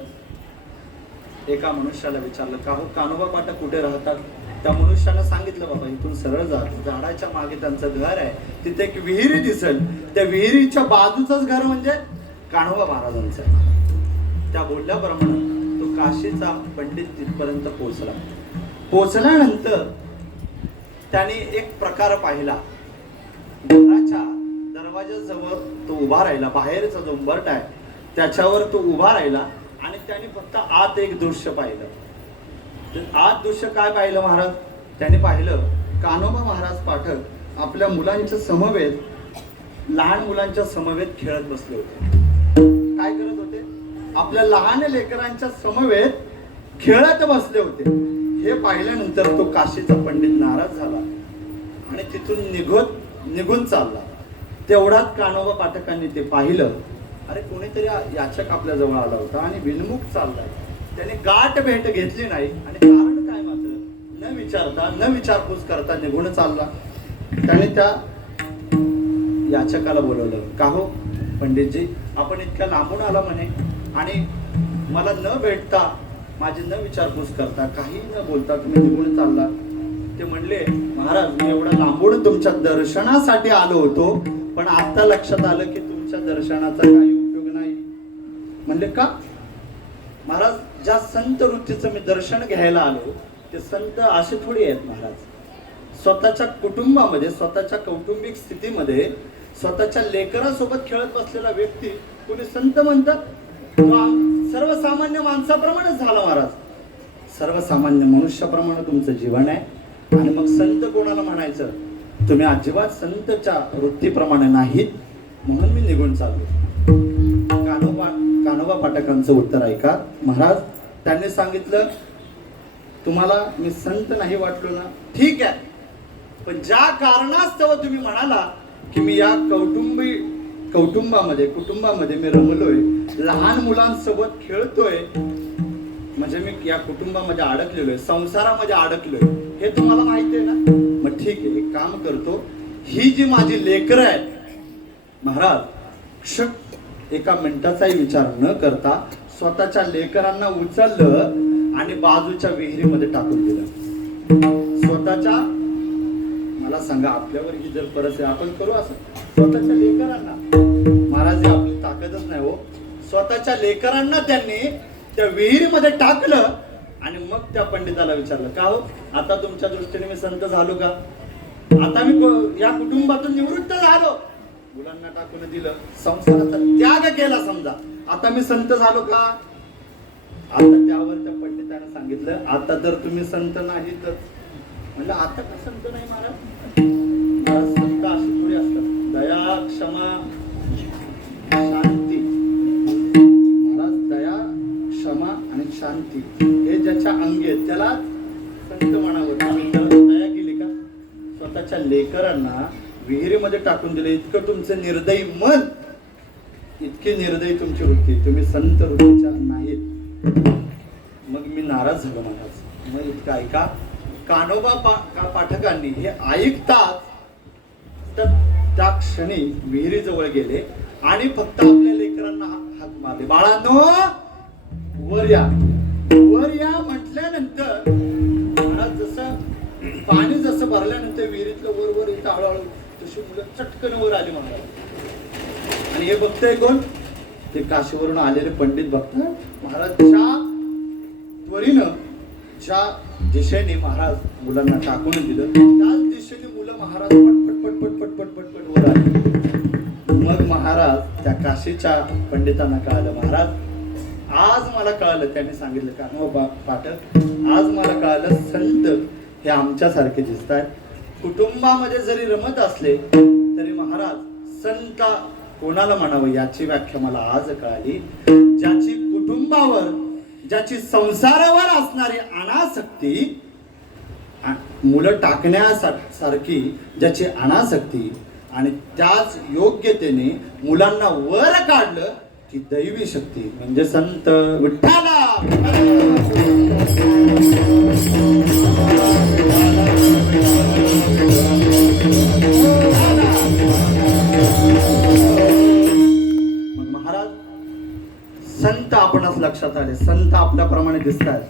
एका मनुष्याला विचारलं, का हो कान्होबा पाठक कुठे राहतात? त्या मनुष्यानं सांगितलं, बाबा इथून सरळ जा, झाडाच्या मागे त्यांचं घर आहे, तिथे एक विहीर दिसेल, त्या विहिरीच्या बाजूचंच घर म्हणजे कान्होबा महाराजांचं आहे. त्या बोलल्याप्रमाणे तो काशीचा पंडित तिथपर्यंत पोहोचला. पोहोचल्यानंतर त्याने एक प्रकार पाहिला. घराच्या दरवाजाजवळ तो उभा राहिला, बाहेरचा जो उंबरठा आहे त्याच्यावर तो उभा राहिला, आणि त्याने फक्त आत एक दृश्य पाहिलं. आत दृश्य काय पाहिलं महाराज? त्याने पाहिलं कान्होबा महाराज पाठक आपल्या मुलांच्या समवेत, लहान मुलांच्या समवेत खेळत बसले होते. काय करत होते? आपल्या लहान लेकरांच्या समवेत खेळत बसले होते. हे पाहिल्यानंतर तो काशीचा पंडित नाराज झाला आणि तिथून निघून चालला. तेवढ्यात कान्होबा पाठकांनी ते पाहिलं, अरे कोणीतरी याचक आपल्या जवळ आला होता आणि विलमुख चाललाय. त्याने गाठ भेट घेतली नाही आणि कारण काय मात्र न विचारता, न विचारपूस करता निघून चालला. त्याने त्या याचकाला बोलवलं, का हो पंडितजी, आपण इतक्या लांबून आला म्हणे आणि मला न भेटता, माझी न विचारपूस करता, काही न बोलता तुम्ही निघून चालला. ते म्हणले, महाराज मी एवढा लांबून तुमच्या दर्शनासाठी आलो होतो, पण आता लक्षात आलं की तुमच्या दर्शनाचा काही उपयोग नाही. म्हणले का? महाराज ज्या संत वृत्तीचं मी दर्शन घ्यायला आलो ते संत असे थोडी आहेत महाराज. स्वतःच्या कुटुंबामध्ये, स्वतःच्या कौटुंबिक स्थितीमध्ये स्वतःच्या लेकरासोबत खेळत बसलेला व्यक्ती कोणी संत म्हणतात? सर्वसामान्य माणसाप्रमाणेच झाला महाराज. सर्वसामान्य मनुष्याप्रमाणे तुमचं जीवन आहे. आणि मग संत कोणाला म्हणायचं? तुम्ही अजिबात संतच्या वृत्तीप्रमाणे नाहीत, म्हणून मी निघून चाललो. कान्होबा पाठकांचं उत्तर ऐका. महाराज त्यांनी सांगितलं, तुम्हाला मी संत नाही वाटलो ना, ठीक आहे, पण ज्या कारणास्तव तुम्ही म्हणाला की मी या कुटुंबामध्ये मी रमलोय, लहान मुलांसोबत खेळतोय, म्हणजे मी या कुटुंबामध्ये अडकलेलोय, संसारामध्ये अडकलोय, हे तुम्हाला माहिती आहे ना. मग ठीक आहे, एक काम करतो, ही जी माझी लेकरं आहेत महाराज, एका मिनिटाचाही विचार न करता स्वतःच्या लेकरांना उचललं आणि बाजूच्या विहिरीमध्ये टाकून दिलं. स्वतःच्या, मला सांगा, आपल्यावर ही जर परिस्थिती आपण करू असं? स्वतःच्या लेकरांना, महाराज आपली ताकदच नाही हो, स्वतःच्या लेकरांना त्यांनी त्या विहिरीमध्ये टाकलं आणि मग त्या पंडिताला विचारलं, का हो, आता तुमच्या दृष्टीने मी संत झालो का? आता मी या कुटुंबातून निवृत्त झालो, मुलांना टाकून दिलं, संसाराचा त्याग केला, समजा आता मी संत झालो का? आता त्यावर त्या पंडिताने सांगितलं, आता जर तुम्ही संत नाही तर. म्हणलं आता का संत नाही महाराज? संत अशी थोडी असतात, दया, क्षमा, शांती. महाराज दया, क्षमा आणि शांती हे ज्याच्या अंगी आहेत त्याला संत म्हणावं. आम्ही त्याला दया केली का? स्वतःच्या लेकरांना विहिरीमध्ये टाकून दिले. इतकं तुमचं निर्दयी मन, इतकी निर्दयी तुमची वृत्ती, तुम्ही संत वृत्तीच्या नाहीत. मग मी नाराज झालो महाराज. मग इतकं ऐका, कान्होबा पाठकांनी हे ऐकतात तर त्या क्षणी विहिरीजवळ गेले आणि फक्त आपल्या लेकरांना हात मारले. बाळांनो वर या, वर या म्हटल्यानंतर महाराज जसं पाणी जसं भरल्यानंतर विहिरीतलं वर वर इथं हळूहळू तशी मुलं चटकन वर आली महाराज. आणि हे बघतंय कोण? ते काशीवरून आलेले पंडित बघतात. महाराजच्या त्वरीनं ज्या दिशेने महाराज मुलांना टाकून दिलं त्याच दिशेने मुलं महाराज पटपट पटपट पटपट पटपट वर आले. मग महाराज त्या काशीच्या पंडितांना कळालं, महाराज आज मला कळालं, त्यांनी सांगितलं, कान्होबा पाठक, आज मला कळालं संत हे आमच्यासारखे दिसत आहेत. कुटुंबामध्ये जरी रमत असले तरी महाराज संत कोणाला म्हणावं याची व्याख्या मला आज कळाली. ज्याची कुटुंबावर, ज्याची संसारावर असणारी अनासक्ती, मुलं टाकण्यासारखी ज्याची अनासक्ती आणि त्याच योग्यतेने मुलांना वर काढलं की दैवी शक्ती म्हणजे संत विठ्ठला. मग महाराज संत आपणच लक्षात आले, संत आपल्याप्रमाणे दिसतात.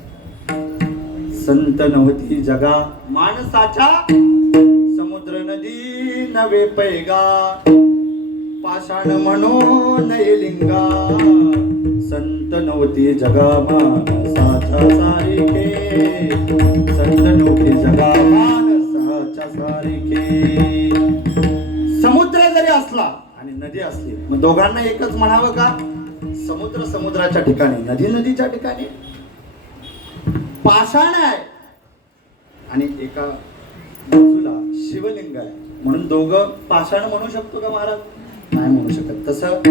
संत नव्हती जगा माणसाच्या, समुद्र नदी नवे पैगा, पाषाण म्हणून लिंगा. संत नव्हती जगा माणसाच्या सारिखे, संत नव्हती जगा माणसाच्या सारिखे. समुद्र जरी असला आणि नदी असली मग दोघांना एकच म्हणावं का? समुद्र समुद्राच्या ठिकाणी, नदी नदीच्या ठिकाणी. पाषाण आहे आणि एका बाजूला शिवलिंग आहे म्हणून दोघं पाषाण म्हणू शकतो का महाराज? नाही म्हणू शकत. तसं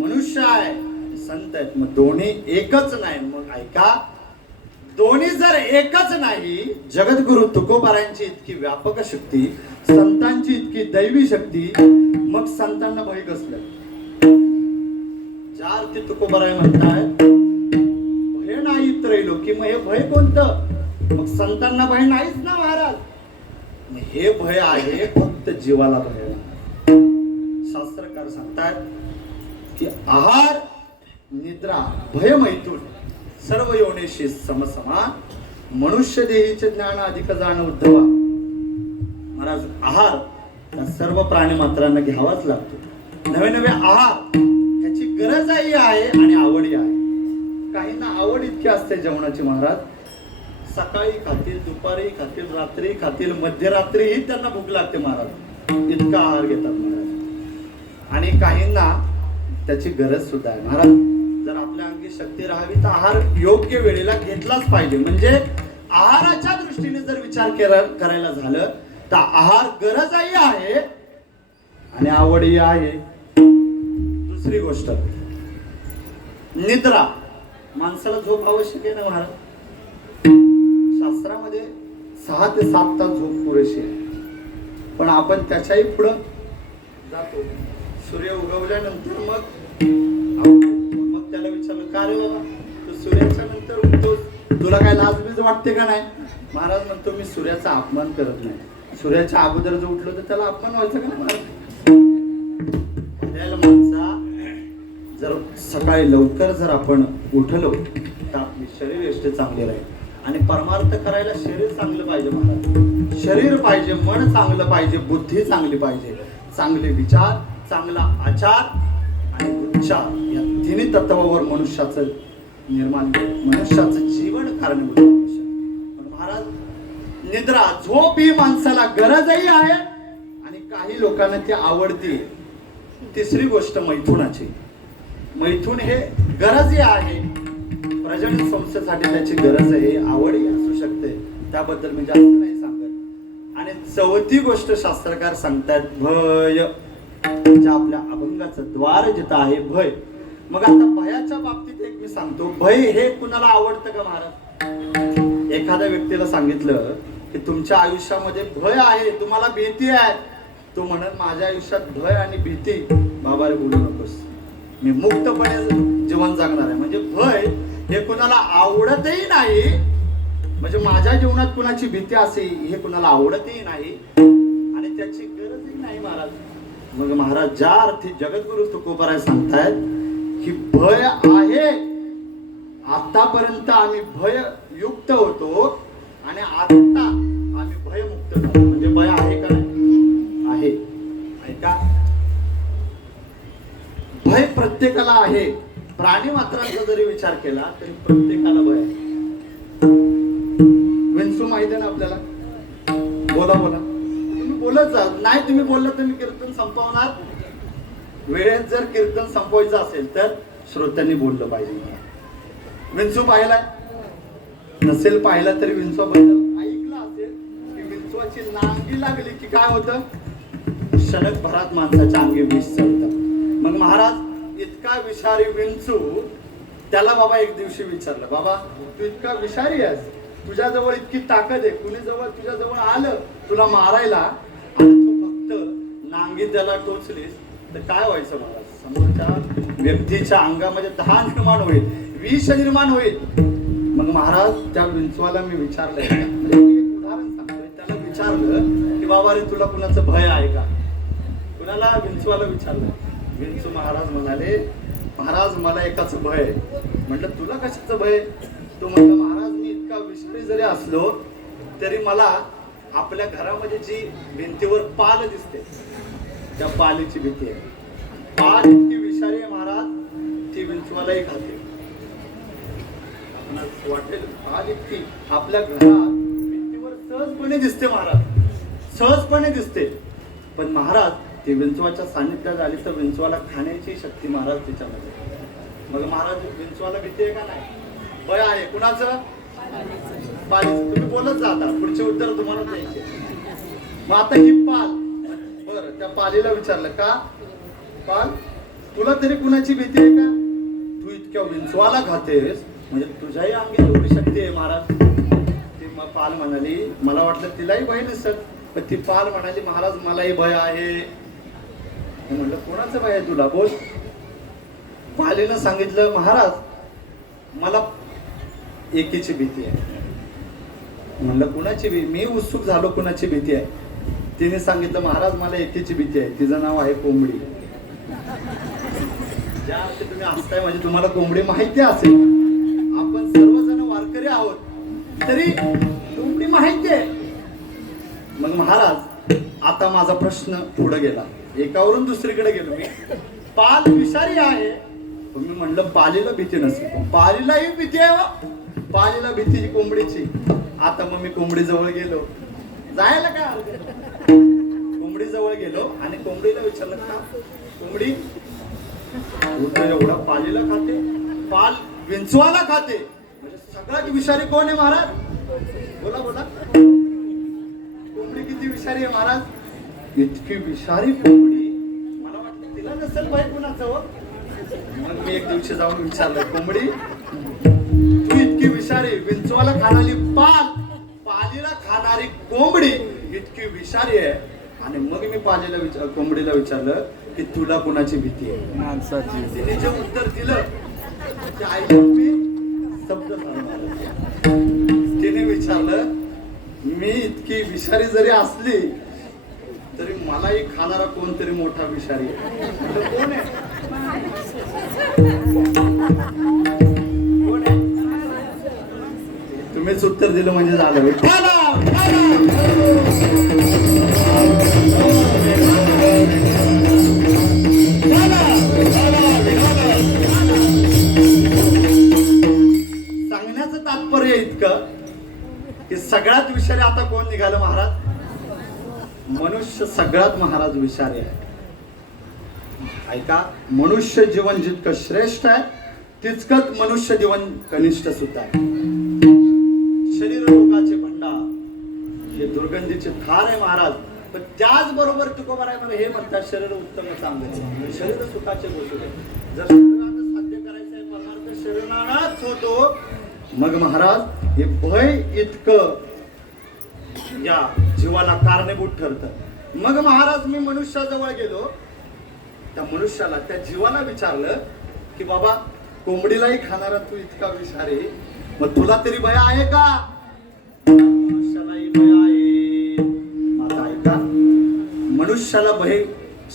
मनुष्य आहे, संत आहेत, मग दोन्ही एकच नाही. मग ऐका, दोन्ही जर एकच नाही, जगद्गुरु तुकोबारायांची इतकी व्यापक शक्ती, संतांची इतकी दैवी शक्ती, मग संतांना भय कसलं? ज्या अर्थी तुकोबाराय म्हणतात भय नाही त्रैलोकी, मग हे भय कोणतं? मग संतांना भय नाहीच ना महाराज. हे भय आहे फक्त जीवाला भय. शास्त्रकार सांगतात की आहार निद्रा भय मैथून सर्व योनेशी समसमान, मनुष्य देहीचे ज्ञान अधिक जाण उद्धवा. महाराज आहार या सर्व प्राणी मात्रांना घ्यावाच लागतो. नवे नवे आहार ह्याची गरजही आहे आणि आवडही आहे. काहींना आवड इतकी असते जेवणाची महाराज, सकाळी खातील, दुपारी खातील, रात्री खातील, मध्यरात्रीही त्यांना भूक लागते महाराज, इतका आहार घेतात महाराज. आणि काहींना त्याची गरज सुद्धा आहे महाराज. जर आपल्या अंगी शक्ती राहावी तर आहार योग्य वेळेला घेतलाच पाहिजे. म्हणजे आहाराच्या दृष्टीने जर विचार करायला झालं तर आहार गरजही आहे आणि आवडही आहे. दुसरी गोष्ट, निद्रा. माणसाला झोप आवश्यक आहे ना महाराज? शास्त्रामध्ये 6 ते 7 तास झोप पुरेशी आहे. पण आपण त्याच्याही पुढं जातो. सूर्य उगवल्यानंतर मग त्याला विचारलं, का रे बाबा तू सूर्याच्या नंतर उठतोस, तुला काय लाजबीज वाटते का नाही? महाराज म्हणतो, मी सूर्याचा अपमान करत नाही. सूर्याच्या अगोदर जर उठलो तर त्याला अपमान व्हायचा का महाराज? माणसा जर सकाळी लवकर जर आपण उठलो तर आपली शरीर यष्टी चांगली राहील. आणि परमार्थ करायला शरीर चांगलं पाहिजे महाराज. शरीर पाहिजे, मन चांगलं पाहिजे, बुद्धी चांगली पाहिजे, चांगले विचार, चांगला आचार आणि उच्चार या तिन्ही तत्वावर मनुष्याचं जीवन कारणीभूत आहे. पण महाराज, निद्रा, झोप ही माणसाला गरजही आहे आणि काही लोकांना ती आवडते. तिसरी गोष्ट मैथुनाची. मैथुन हे गरजही आहे, प्रजनन संस्थेसाठी त्याची गरज आहे, आवडही असू शकते, त्याबद्दल मी जास्त नाही सांगत. आणि चौथी गोष्ट शास्त्रकार सांगतात, भय. म्हणजे आपल्या अभंगाचं द्वार जिथं आहे भय. मग आता भयाच्या बाबतीत एक मी सांगतो, भय हे कुणाला आवडतं का महाराज? एखाद्या व्यक्तीला सांगितलं की तुमच्या आयुष्यामध्ये भय आहे, तुम्हाला भीती आहे, तो म्हणत माझ्या आयुष्यात भय आणि भीती, बाबा रे बोलू नकोस, मी मुक्तपणे जीवन जगणार आहे. म्हणजे भय हे कुणाला आवडतही नाही. म्हणजे माझ्या जीवनात कुणाची भीती असेल हे कुणाला आवडतही नाही आणि त्याची गरजही नाही महाराज. मग महाराज ज्या अर्थी जगद्गुरु तुकोबाराय सांगतायत की भय आहे, आतापर्यंत आम्ही भययुक्त होतो आणि आता आम्ही भयमुक्त झालो. म्हणजे भय आहे का? आहे. ऐका, भय प्रत्येकाला आहे. प्राणी मात्रांचा जरी विचार केला तरी प्रत्येकाला भय आहे. विंचू माहिती आहे ना आपल्याला? बोला बोला, तुम्ही बोलत जा. नाही तुम्ही बोलला तर मी कीर्तन संपवणार. वेळेत जर कीर्तन संपवायचं असेल तर श्रोत्यांनी बोललं पाहिजे. विंचू पाहिलाय? नसेल पाहिला तरी विंचूबद्दल ऐकलं असेल की विंचूची नांगी लागली की काय होतं? क्षणभरात माणसाच्या अंगी विष चढतं. मग महाराज इतका विषारी विंचू, त्याला बाबा एक दिवशी विचारलं, बाबा तू इतका विषारी आहेस, तुझ्याजवळ इतकी ताकद आहे, कुणी जवळ तुझ्याजवळ आलं तुला मारायला आणि तू फक्त नांगी त्याला टोचलीस तर काय व्हायचं महाराज? समोरच्या व्यक्तीच्या अंगामध्ये 10 निर्माण होईल, विष निर्माण होईल. मग महाराज त्या विंचवाला मी विचारलंय, म्हणजे मी एक उदाहरण सांगतोय, त्याला विचारलं की बाबा रे तुला कुणाचं भय आहे का? कुणाला? विंचवाला विचारलं. विंचू महाराज म्हणाले, महाराज मला एकाच भय आहे. म्हटलं तुला कशाचं भय? तो म्हटलं महाराज मी इतका विषारी जरी असलो तरी मला आपल्या घरामध्ये जी भिंतीवर पाल दिसते त्या पालीची भीती आहे. पाल इतकी विषारी आहे महाराज, ती विंचवालाही खाते. आपणास वाटेल पाल इतकी आपल्या घरात भिंतीवर सहजपणे दिसते महाराज, सहजपणे दिसते. पण महाराज ती विंचवाच्या सानिध्यात आली तर विंचवाला खाण्याची शक्ती महाराज तिच्यामध्ये. मग महाराज विंचवाला भीती आहे का नाही? भय आहे. कुणाचं? पालीचं. तुम्ही बोलत जा आता, पुढचे उत्तर तुम्हाला द्यायचे. मग आता ही पाल, बरं त्या पालीला विचारलं, का पाल तुला तरी कुणाची भीती आहे का? तू इतक्या विंचवाला खातेस म्हणजे तुझ्याही अंगी एवढी शक्ती आहे महाराज. ती पाल म्हणाली, मला वाटलं तिलाही भय नसत, पण ती पाल म्हणाली महाराज मलाही भय आहे. म्हणलं कोणाचं भय आहे तुला? बोल. पालीनं सांगितलं, महाराज मला एकीची भीती आहे. म्हणलं कुणाची भीती? मी उत्सुक झालो कुणाची भीती आहे. तिने सांगितलं महाराज मला एकीची भीती आहे, तिचं नाव आहे कोंबडी. ज्या अर्थी तुम्ही असताय म्हणजे तुम्हाला कोंबडी माहिती असेल. आपण सर्वजण वारकरी आहोत तरी कोंबडी माहिती आहे. मग महाराज आता माझा प्रश्न पुढे गेला, एकावरून दुसरीकडे गेलो मी. पाल विषारी आहे, मी म्हणलं पालीला भीती नसेल, पालीलाही भीती आहे. पालीला भीती कोंबडीची. आता मग मी कोंबडी जवळ गेलो, जायला काय हरकत? कोंबडी जवळ गेलो आणि कोंबडीला विचारलं, का कोंबडी तू तर एवढा पालीला खाते? पाल विंचवाला खाते म्हणजे सगळ्यात विषारी कोण आहे महाराज? बोला बोला. कोंबडी किती विषारी आहे महाराज? इतकी विषारी कोंबडी मला वाटतं तिला नसेल बाई कुणाचं हो. मग मी एक दिवशी जाऊन विचारलं, कोंबडी तू इतकी विषारी, विंचवाला खाणारी पालीला खाणारी कोंबडी इतकी विषारी आहे. आणि मग मी कोंबडीला विचारलं की तुला कुणाची भीती आहे? माणसाची. तिने जे उत्तर दिलं ते ऐकून मी शब्द झाला. तिने विचारलं, मी इतकी विषारी जरी असली तरी मलाही खाणारा कोणतरी मोठा विषारी आहे. म्हटलं, कोण आहे? कोण आहे? तुम्हीच उत्तर दिलं म्हणजे झालं. सांगण्याचं तात्पर्य इतकं की सगळ्यात विषारी आता कोण निघालं महाराज? मनुष्य सगळ्यात महाराज विषारी आहे. ऐका, मनुष्य जीवन जितकं श्रेष्ठ आहे तितकंच मनुष्य जीवन कनिष्ठ सुद्धा आहे. शरीर रोगाचे भंडार, हे दुर्गंधीचे थार आहे महाराज. पण त्याचबरोबर तुकोबाराय मला हे म्हणतात, शरीर उत्तम चांगले, शरीर सुखाचे गोष्ट आहे. जर शरीरानं साध्य करायचं आहे परमार्थ शरीरानाच होतो. मग महाराज हे भय इतकं या जीवाला कारणीभूत ठरतं. मग महाराज मी मनुष्याजवळ गेलो, त्या मनुष्याला, त्या जीवाला विचारलं की बाबा कोंबडीलाही खाणारा तू इतका विषारी, मग तुला तरी भय आहे का? मनुष्यालाही भय आहे. आता ऐका, मनुष्याला भय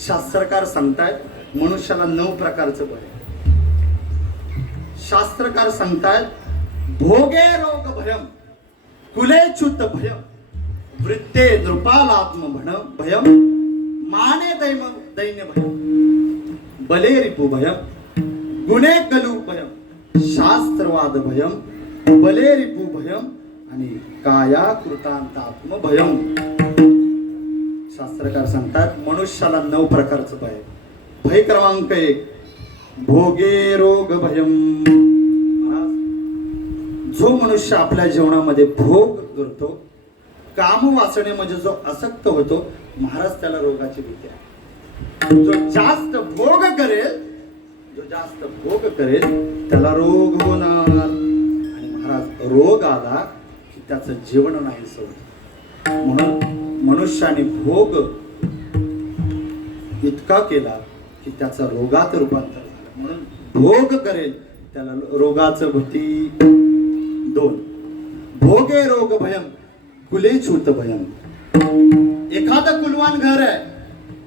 शास्त्रकार सांगतायत मनुष्याला 9 प्रकारचं भय. शास्त्रकार सांगतायत, भोगे रोग भयम, कुलेच्युत भयम, वृत्ते नृपालात्म भयम, माने दैन्य भयम, बले रिपु भयम, गुणे कलु भयम, शास्त्रवाद भयम, बले रिपु भयम आणि काया कृतांतात्म भयम. शास्त्रकार सांगतात मनुष्याला 9 प्रकारचं भय. भय क्रमांक 1, भोगे रोग भयम. जो मनुष्य आपल्या जीवनामध्ये भोग करतो, काम वासने म्हणजे जो आसक्त होतो महाराज, त्याला रोगाची भीती आहे. जो जास्त भोग करेल त्याला रोग होणार. आणि महाराज रोग आला की त्याचं जीवन नाही होत. म्हणून मनुष्याने भोग इतका केला की त्याचा रोगात रूपांतर झालं. म्हणून भोग करेल त्याला रोगाचं भीती. 2, भोगे रोग भयम, कुलेच्युत भयम. एखादं कुलवान घर आहे,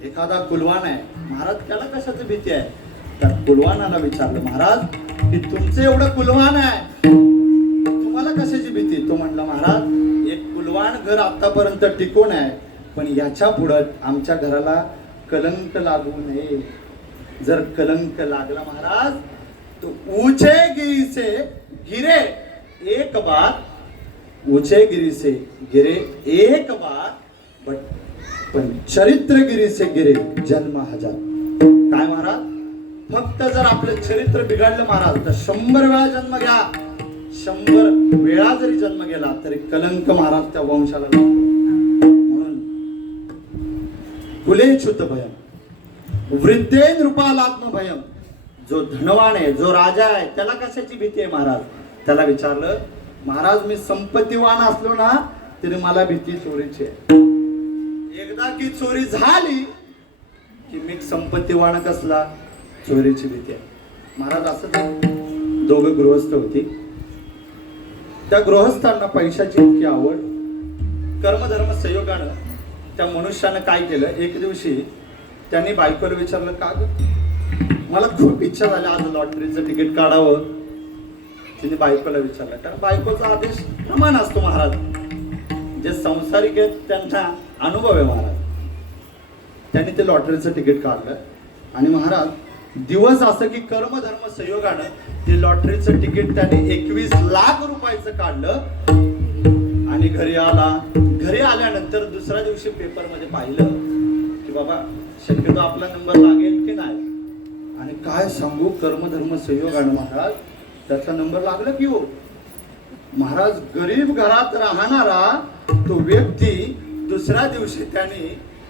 एखादा कुलवान आहे महाराज, त्याला कशाची भीती आहे? त्या कुलवानाला विचारलं, महाराज की तुमचं एवढं कुलवान आहे, तुम्हाला कशाची भीती? तो म्हणला, महाराज एक कुलवान घर आतापर्यंत टिकून आहे, पण याच्या पुढं आमच्या घराला कलंक लागू नये. जर कलंक लागला महाराज तो ऊंचे गिरी से गिरे एक बार, ऊंचे गिरी से गिरे एक बार, पण चरित्रगिरी से गिरे जन्म 1000. काय महाराज? फक्त जर आपलं चरित्र बिघडलं महाराज तर 100 वेळा जन्म घ्या, 100 वेळा जरी जन्म गेला तरी कलंक महाराज त्या वंशाला लागतो. म्हणून कुलेच्युत भयम, वृद्धे नृपालात्म भयम. जो धनवान आहे, जो राजा आहे, त्याला कशाची भीती आहे महाराज? त्याला विचारलं, महाराज मी संपत्तीवान असलो ना तरी मला भीती चोरीची आहे. एकदा की चोरी झाली की मी संपत्तीवान कसला, चोरीची भीती आहे. महाराज असं 2 गृहस्थ होती. त्या गृहस्थांना पैशाची इतकी आवड, कर्मधर्म संयोगानं त्या मनुष्यानं काय केलं, एक दिवशी त्यांनी बायकोला विचारलं, का ग मला खूप इच्छा झाली आज लॉटरीचं तिकीट काढावं. तिने बायकोला विचारलं, कारण बायकोचा आदेश प्रमाण असतो महाराज. जे संसारिक आहेत त्यांचा अनुभव आहे महाराज. त्यांनी ते लॉटरीचं तिकीट काढलं आणि महाराज दिवस असं की कर्मधर्म संयोगानं ते लॉटरीचं तिकीट त्याने 21 लाख रुपयाचं काढलं आणि घरी आला. घरी आल्यानंतर दुसऱ्या दिवशी पेपरमध्ये पाहिलं की बाबा शक्यतो आपला नंबर लागेल की नाही. आणि काय सांगू, कर्मधर्म संयोगानं महाराज त्याचा नंबर लागला की हो. महाराज गरीब घरात राहणारा तो व्यक्ती दुसऱ्या दिवशी त्याने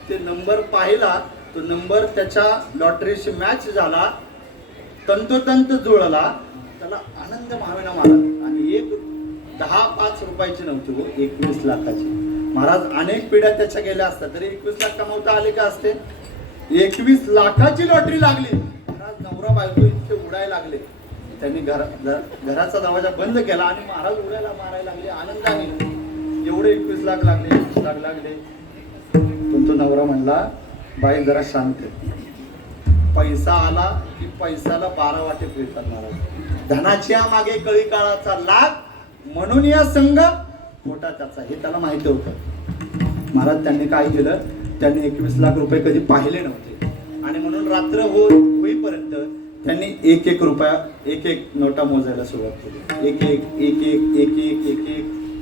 ते नंबर पाहिला. तो नंबर त्याच्या लॉटरीशी मॅच झाला, तंतोतंत जुळला. त्याला आनंद महाविना महाराज. आणि एक 10-5 रुपयाची नव्हती हो, 21 लाखाची. महाराज अनेक पिढ्या त्याच्या गेल्या असतात तरी 21 लाख कमवता आले का असते. 21 लाखाची लॉटरी लागली. महाराज नवरा बायको इतके उडायला लागले. त्यांनी घराचा दरवाजा बंद केला आणि महाराज उडायला मारायला लागले आनंदाने. एवढे 21 लाख लागले, 21 लाख लागले. पण तो नवरा म्हणला, बाई जरा शांत आहे. पैसा आला की पैशाला 12 वाटे फिरतात महाराज. धनाच्या मागे कळी काळाचा लाग, म्हणून या संघ खोटा त्याचा, हे त्याला माहिती होतं. महाराज त्यांनी काय केलं, त्यांनी 21 लाख रुपये कधी पाहिले नव्हते. आणि म्हणून रात्र होईपर्यंत त्यांनी 1-1 रुपया, 1-1 नोटा मोजायला सुरुवात केली. 1-1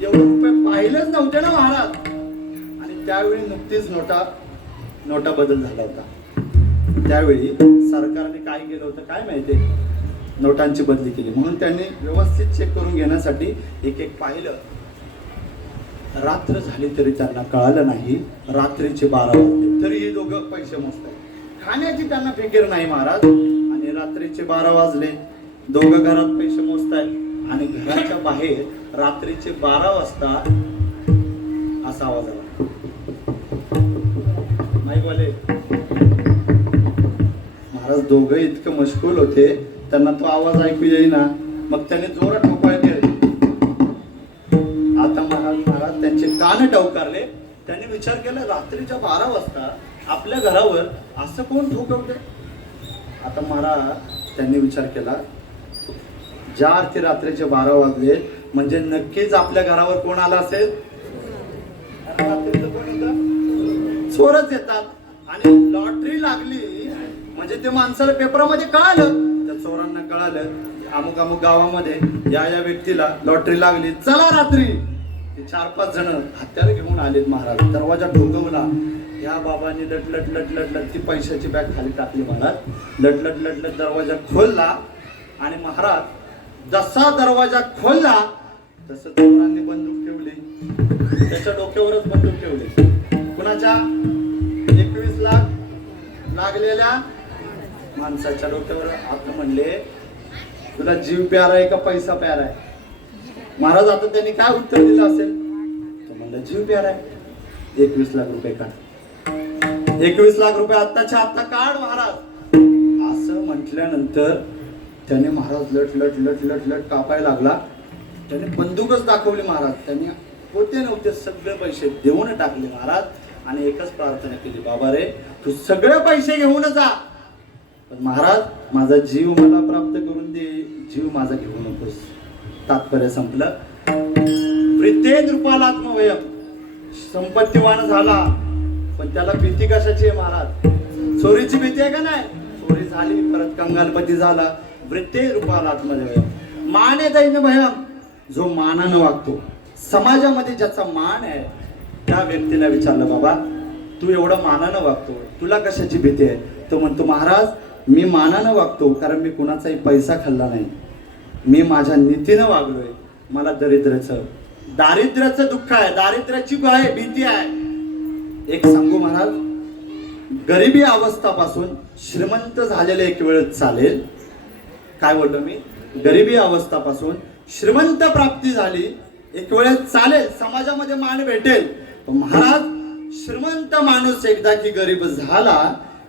एवढे रुपये पाहिलेच नव्हते ना महाराज. आणि त्यावेळी नुकतीच नोटा बदल झाला होता. त्यावेळी सरकारने काय केलं होतं काय माहिती, नोटांची बदली केली. म्हणून त्यांनी व्यवस्थित चेक करून घेण्यासाठी 1-1 पाहिलं. रात्र झाली तरी त्यांना कळालं नाही. रात्रीचे 12 वाजले तरी हे दोघं पैसे मोजतात. खाण्याची त्यांना फिकीर नाही महाराज. आणि रात्रीचे 12 वाजले, दोघं घरात पैसे मोजतायत. आणि घराच्या बाहेर रात्रीचे 12 वाजता असा आवाज आला. नाही बोले महाराज. दोघं इतकं मशगूल होते, त्यांना तो आवाज ऐकू येईना. मग त्याने जोरात ठोकाय केले. आता महाराज त्यांचे कान टवकारले. त्यांनी विचार केला, रात्रीच्या 12 वाजता आपल्या घरावर असं कोण ठोकवते. आता महाराज त्यांनी विचार केला, ज्या अर्थी रात्रीचे 12 वाजले म्हणजे नक्कीच आपल्या घरावर कोण आला असेल. रात्रीचं कोण येतं, चोरच येतात. आणि लॉटरी लागली म्हणजे ते माणसाला पेपरामध्ये कळालं, त्या चोरांना कळालं अमुक अमुक गावामध्ये या व्यक्तीला लॉटरी लागली, चला रात्री. ते 4-5 जण हत्यार घेऊन आलेत महाराज. दरवाजा ठोकवला. या बाबांनी लटलट ती पैशाची बॅग खाली टाकली महाराज. लटलट दरवाजा खोलला. आणि महाराज जसा दरवाजा खोलला तसं चोरांनी बंदूक ठेवली. त्याच्या डोक्यावरच बंदूक ठेवली. कुणाच्या 21 लाख लागलेल्या माणसाच्या डोक्यावर. आता म्हणले, तुला जीव प्यारा आहे का पैसा प्यारा आहे. महाराज आता त्यांनी काय उत्तर दिलं असेल, तो म्हणलं जीव प्यारा आहे. 21 लाख रुपये काढ. 21 लाख रुपये आत्ताच्या आत्ता काढ महाराज. असं म्हटल्यानंतर त्याने महाराज लट कापायला लागला. त्याने बंदूकच दाखवली महाराज. त्यांनी होते नव्हते सगळे पैसे देऊन टाकले महाराज. आणि एकच प्रार्थना केली, बाबा रे तू सगळे पैसे घेऊन जा, पण महाराज माझा जीव मला प्राप्त करून दे, जीव माझा घेऊ नकोस. तात्पर्य संपलं. प्रीतेन रूपाला आत्मवयम. संपत्तीवान झाला पण त्याला भीती कशाची आहे महाराज. चोरीची भीती आहे का नाही. चोरी झाली परत कंगालपती झाला. वृत्ते रूपाला आत्मवयम. माने दैन्य भयम. जो मानानं वागतो, समाजामध्ये ज्याचा मान आहे त्या व्यक्तीला विचारलं, बाबा तू एवढं मानानं वागतो, तुला कशाची भीती आहे. तो म्हणतो, महाराज मी मानानं वागतो कारण मी कुणाचाही पैसा खाल्ला नाही. मी माझ्या नीतीनं वागलोय. मला दारिद्र्याचं दुःख आहे, दारिद्र्याची भीती आहे. एक सांगू महाराज, गरिबी अवस्थापासून श्रीमंत झालेले एक वेळ चालेल. काय बोलतो मी, गरिबी अवस्थापासून श्रीमंत प्राप्ती झाली एक वेळ चालेल, समाजामध्ये मान भेटेल. पण महाराज श्रीमंत माणूस एकदा की गरीब झाला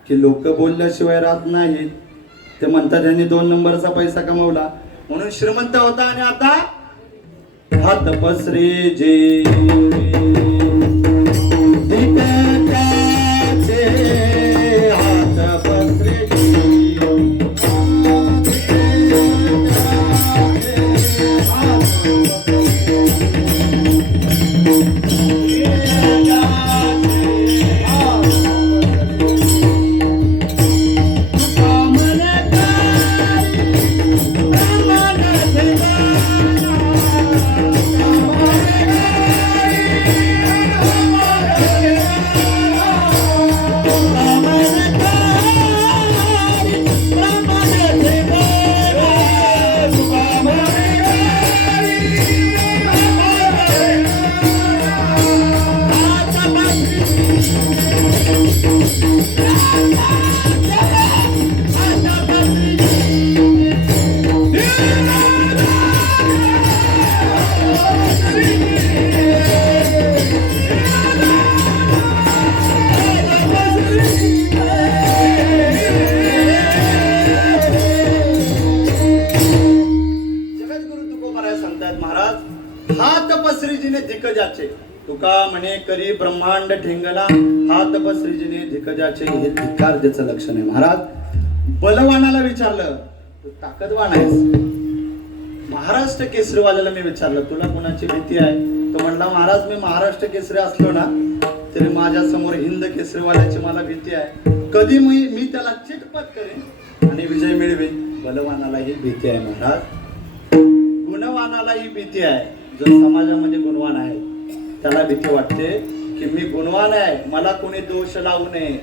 की लोक बोलल्याशिवाय राहत नाहीत. ते म्हणतात यांनी 2 नंबरचा पैसा कमवला म्हणून श्रीमंत होता आणि आता हात पसरे जे हात पसरे तुका म्हणे करी ब्रह्मांड ठेंगणा हात बसरिजने धिकजाचे हे धिक्कारतेचं लक्षण आहे. महाराज बलवानाला विचारलं तू ताकदवान आहेस. महाराष्ट्र केसरीवाल्याला मी विचारलं तुला कोणाची भीती आहे. तो म्हणला महाराज मी महाराष्ट्र केसरी असलो ना तरी माझ्या समोर हिंद केसरीवाल्याची मला भीती आहे. कधी मी त्याला चितपट करेन आणि विजय मिळवेन. बलवानालाही भीती आहे महाराज. गुणवानालाही भीती आहे. जो समाजामध्ये गुणवान आहे त्याला भीती वाटते की मी गुणवान आहे मला कोणी दोष लावू नये.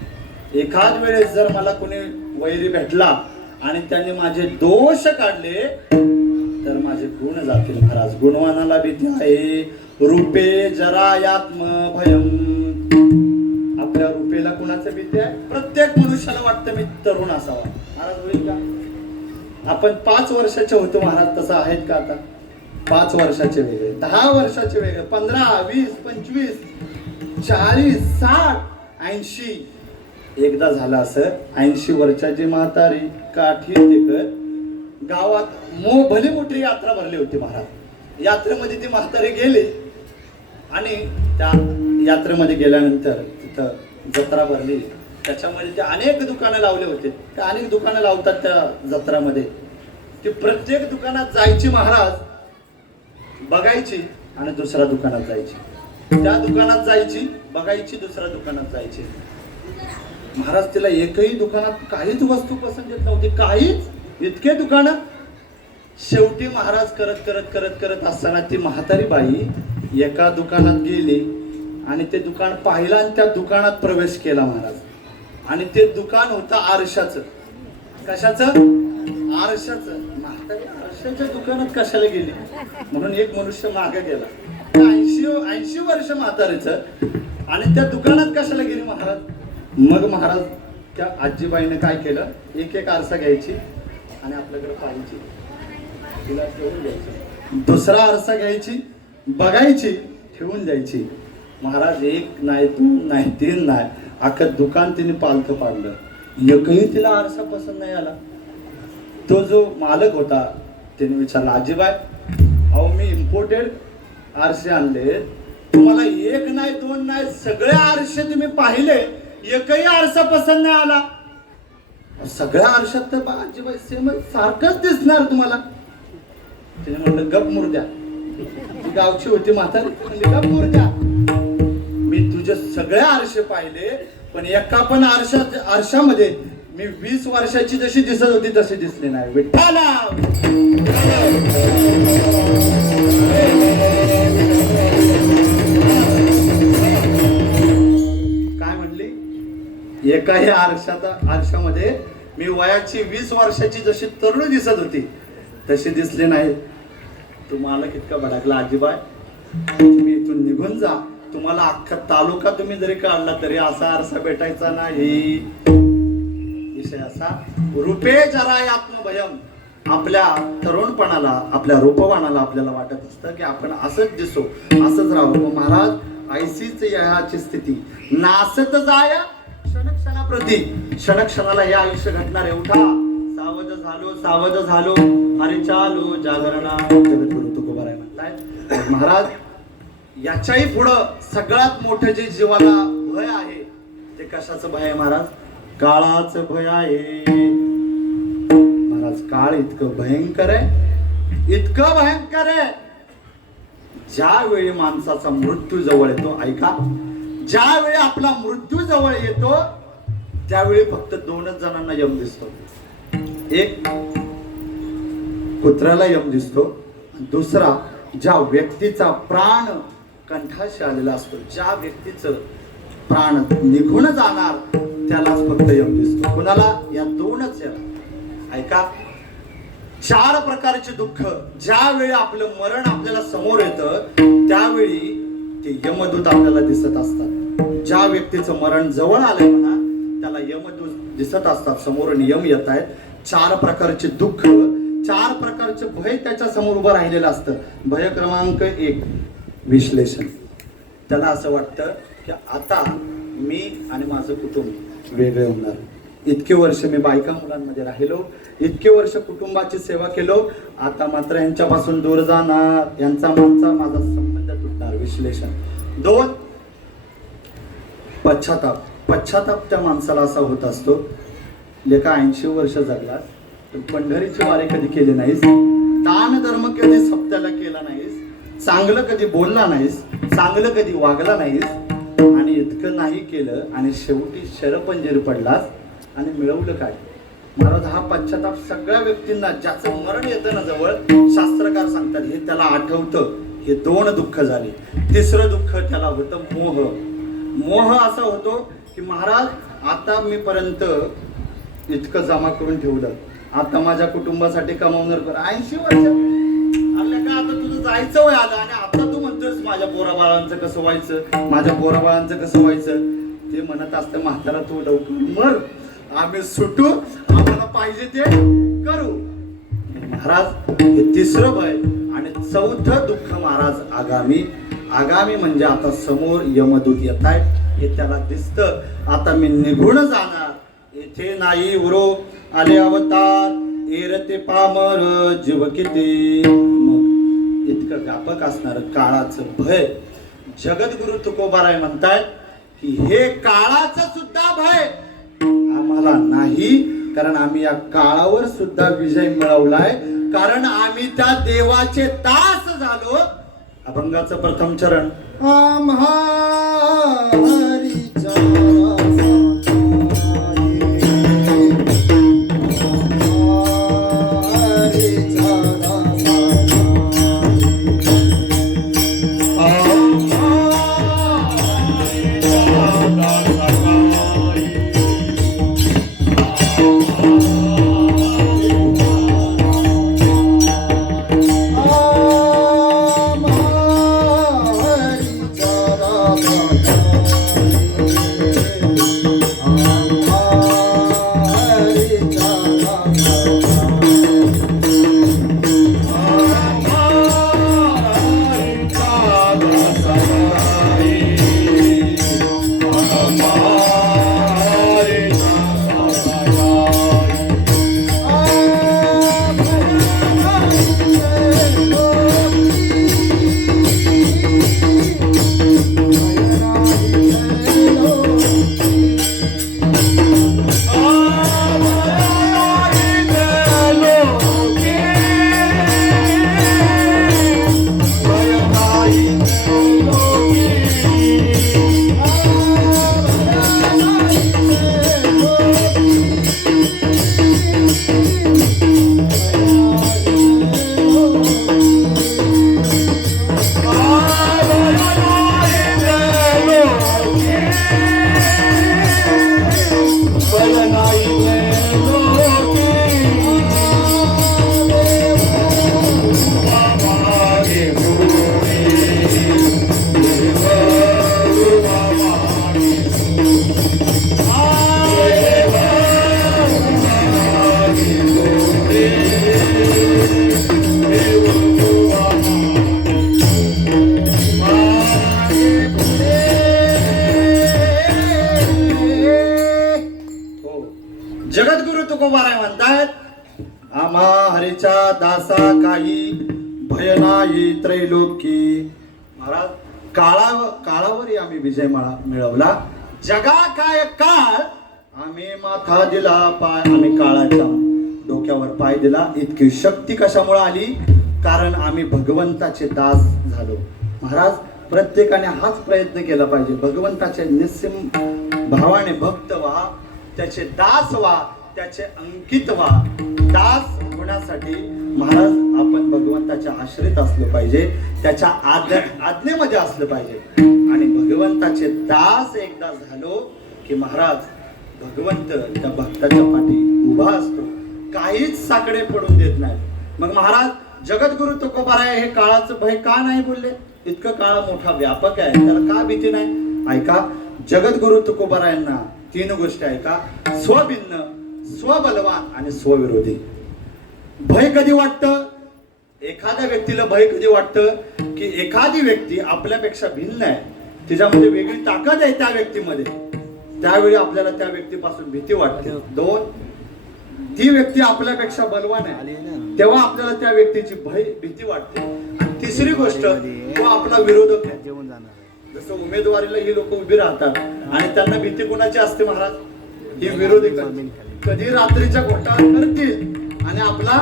एखाद वेळेस जर मला कोणी वैरी भेटला आणि त्यांनी माझे दोष काढले तर माझे गुण जातील. महाराज गुणवानाला भीती आहे. रूपे जरायात्म भयम. आपल्या रूपेला कुणाचं भीती आहे. प्रत्येक मनुष्याला वाटतं मी तरुण असावा. महाराज होईल का. आपण 5 वर्षाचे होतो महाराज तसं आहेत का आता. 5 वर्षाचे वेगळे 10 वर्षाचे वेगळे 15 20 25 40 60 80. एकदा झालं असं 80 वर्षाची म्हातारी काठी टेकत गावात भली मोठी यात्रा भरली होती महाराज. यात्रेमध्ये ती म्हातारी गेली आणि त्या यात्रेमध्ये गेल्यानंतर तिथं जत्रा भरली. त्याच्यामध्ये ते अनेक दुकानं लावले होते. त्या अनेक दुकानं लावतात त्या जत्रामध्ये. ती प्रत्येक दुकानात जायची महाराज बघायची आणि दुसऱ्या दुकानात जायची. त्या दुकानात जायची बघायची दुसऱ्या दुकानात जायची. महाराज तिला एकही दुकानात काहीच वस्तू पसंत येत नव्हती. काहीच इतके दुकानं. शेवटी महाराज करत करत करत करत असताना ती म्हातारी बाई एका दुकानात गेली आणि ते दुकान पाहिलं आणि त्या दुकानात प्रवेश केला महाराज. आणि ते दुकान होतं आरशाचं. कशाचं. आरशाचं. म्हातारी आरशाच्या दुकानात कशाला गेली म्हणून एक मनुष्य मागे गेला. 80 वर्ष म्हातारीचं आणि त्या दुकानात कशाला गेली महाराज. मग महाराज त्या आजीबाईने काय केलं एक एक आरसा घ्यायची आणि आपल्याकडे पाहायची तिला ठेवून द्यायची. दुसरा आरसा घ्यायची बघायची ठेवून द्यायची. महाराज 1 नाही 2 नाही 3 नाही अख्खं दुकान तिने पालथं पाडलं. एकही तिला आरसा पसंत नाही आला. तो जो मालक होता त्याने विचारला आजीबाई अहो मी इम्पोर्टेड आरसे आणले तुम्हाला 1 नाही 2 नाही सगळे आरसे तुम्ही पाहिले एकही आरसा पसंत नाही आला. सगळ्या आरशात तर आजीबाई सेम सारखंच दिसणार तुम्हाला. तिने म्हणलं गप मुर्द्या. ती गावची होती म्हातारी. म्हणली गप मुर्द्या मी तुझे सगळे आरसे पाहिले पण एका पण आरशामध्ये मी 20 वर्षाची जशी दिसत होती तशी दिसली नाही. विठ्ठला. काय म्हणली एकाही आरशामध्ये मी वयाची 20 वर्षाची जशी तरुण दिसत होती तशी दिसली नाही. तुम्हाला कितका भडकला आजीबाई. तुम्ही इथून निघून जा. तुम्हाला अख्खा तालुका तुम्ही जरी काढला तरी असा आरसा भेटायचा नाही. विषय असा रूपे जरा आत्मभयम. आपल्या तरुणपणाला आपल्या रूपवानाला आपल्याला वाटत असतं की आपण असंच दिसो असंच राहू. महाराज ऐसीच याची स्थिती नासत जाया क्षणक्षणाप्रती. क्षणक्षणाला हे आयुष्य घटणार आहे. उठा सावध झालो अरे चालो जागरणा जगद्गुरु तुकोबाराय म्हणतायत. महाराज याच्याही पुढं सगळ्यात मोठं जे जीवाला भय आहे ते कशाचं भय आहे महाराज. काळाचं भय आहे महाराज. काळ इतकं भयंकर आहे इतकं भयंकर आहे. ज्यावेळी माणसाचा मृत्यू जवळ येतो ऐका ज्यावेळी आपला मृत्यू जवळ येतो त्यावेळी फक्त 2च जणांना यम दिसतो. एक कुत्र्याला यम दिसतो. दुसरा ज्या व्यक्तीचा प्राण कंठाशी आलेला असतो ज्या व्यक्तीचं प्राण निघून जाणार त्यालाच फक्त यम दिसतो. कुणाला या 2च याला. ऐका 4 प्रकारचे दुःख ज्यावेळी आपलं मरण आपल्याला समोर येतं त्यावेळी ते यमदूत आपल्याला दिसत असतात. ज्या व्यक्तीचं मरण जवळ आलंय म्हणा त्याला यमदूत दिसत असतात. समोरून यम येत आहेत. 4 प्रकारचे दुःख 4 प्रकारचे भय त्याच्या समोर उभं राहिलेलं असतं. भय क्रमांक 1 विश्लेषण. त्याला असं वाटतं की आता मी आणि माझं कुटुंब वेगळे होणार. इतके वर्ष मी बायका मुलांमध्ये राहिलो इतके वर्ष कुटुंबाची सेवा केलो आता मात्र यांच्यापासून दूर जाणार यांचा माझा संबंध तुटणार. विश्लेषण. 2 पश्चाताप. पश्चाताप त्या माणसाला असा होत असतो, लेखा 80 वर्ष जगलास तर पंढरीची वारी कधी केली नाहीस, दान धर्म कधी सप्त्याला केला नाहीस, चांगलं कधी बोलला नाहीस, चांगलं कधी वागला नाहीस, आणि इतकं नाही केलं आणि शेवटी शरपंजीर पडलास आणि मिळवलं काय? महाराज, हा पश्चाताप सगळ्या व्यक्तींना, ज्याचं मरण येतं ना जवळ, शास्त्रकार सांगतात हे त्याला आठवतं. हे 2 दुःख झाली. 3रं दुःख त्याला होतं मोह. मोह असा होतो की महाराज, आता मी पर्यंत इतकं जमा करून ठेवलं, आता माझ्या कुटुंबासाठी कमावणार कर. 80 वर्ष आल्या का आता तुझं जायचं वय आलं आणि आता तू म्हणतोस माझ्या पोराबाळांचं कसं व्हायचं, माझ्या पोराबाळांचं कसं व्हायचं. ते म्हणत असतं, म्हातारा तू लवकर मर, आम्ही सुटू, आम्हाला पाहिजे ते करू. महाराज, हे 3रं भय. आणि 4थं दुःख महाराज आगामी. आगामी म्हणजे आता समोर यमदूत येत आहेत, हे त्याला दिसतं. आता मी निघून जाणार, येथे नाही उरो आले अवतार, एरते पामर जीव किती. मग इतकं व्यापक असणार काळाचं भय. जगद्गुरु तुकोबाराय म्हणतायत की हे काळाचं सुद्धा भय आम्हाला नाही, कारण आम्ही या काळावर सुद्धा विजय मिळवलाय, कारण आम्ही त्या देवाचे दास झालो. अभंगाचं प्रथम चरण. आम्हा हरीचा जगद्गुरु तुकोबाराय म्हणतात, आम्हा हरीच्या दासा काही भय नाही त्रैलोकी. महाराज, काळावरही आम्ही विजय मिळवला. जगा काय काळ, आम्ही माथा दिला पाय, आम्ही काळाच्या डोक्यावर पाय दिला. इतकी शक्ती कशामुळे आली? कारण आम्ही भगवंताचे दास झालो. महाराज, प्रत्येकाने हाच प्रयत्न केला पाहिजे. भगवंताचे निस्सीम भावाने भक्त व्हा, त्याचे दास व्हा, त्याचे अंकित व्हा. दास होण्यासाठी महाराज आपण भगवंताच्या आश्रित असलो पाहिजे, त्याच्या आज्ञेमध्ये असलं पाहिजे. आणि भगवंताचे दास एकदा झालो की महाराज भगवंत त्या भक्ताच्या पाठी उभा असतो, काहीच साकडे पडून देत नाही. मग महाराज, जगद्गुरु तुकोबाराय हे काळाचं भय का नाही बोलले? इतकं काळ मोठा व्यापक आहे, त्याला का भीती नाही? ऐका, जगद्गुरु तुकोबारायांना 3 गोष्टी ऐका: स्वभिन्न, स्वबलवान आणि स्वविरोधी. भय कधी वाटतं? एखाद्या व्यक्तीला भय कधी वाटतं की एखादी व्यक्ती आपल्यापेक्षा भिन्न आहे, तिच्यामध्ये वेगळी ताकद आहे त्या व्यक्तीमध्ये, त्यावेळी आपल्याला त्या व्यक्तीपासून भीती वाटते. 2, ती व्यक्ती आपल्यापेक्षा बलवान आहे, तेव्हा आपल्याला त्या व्यक्तीची भीती वाटते. आणि 3री गोष्ट, तो आपला विरोधक आहे. तसं उमेदवारीला ही लोक उभी राहतात आणि त्यांना भीती कुणाची असते महाराज? ही विरोधी कधी रात्रीच्या घोटाळा करतील आणि आपला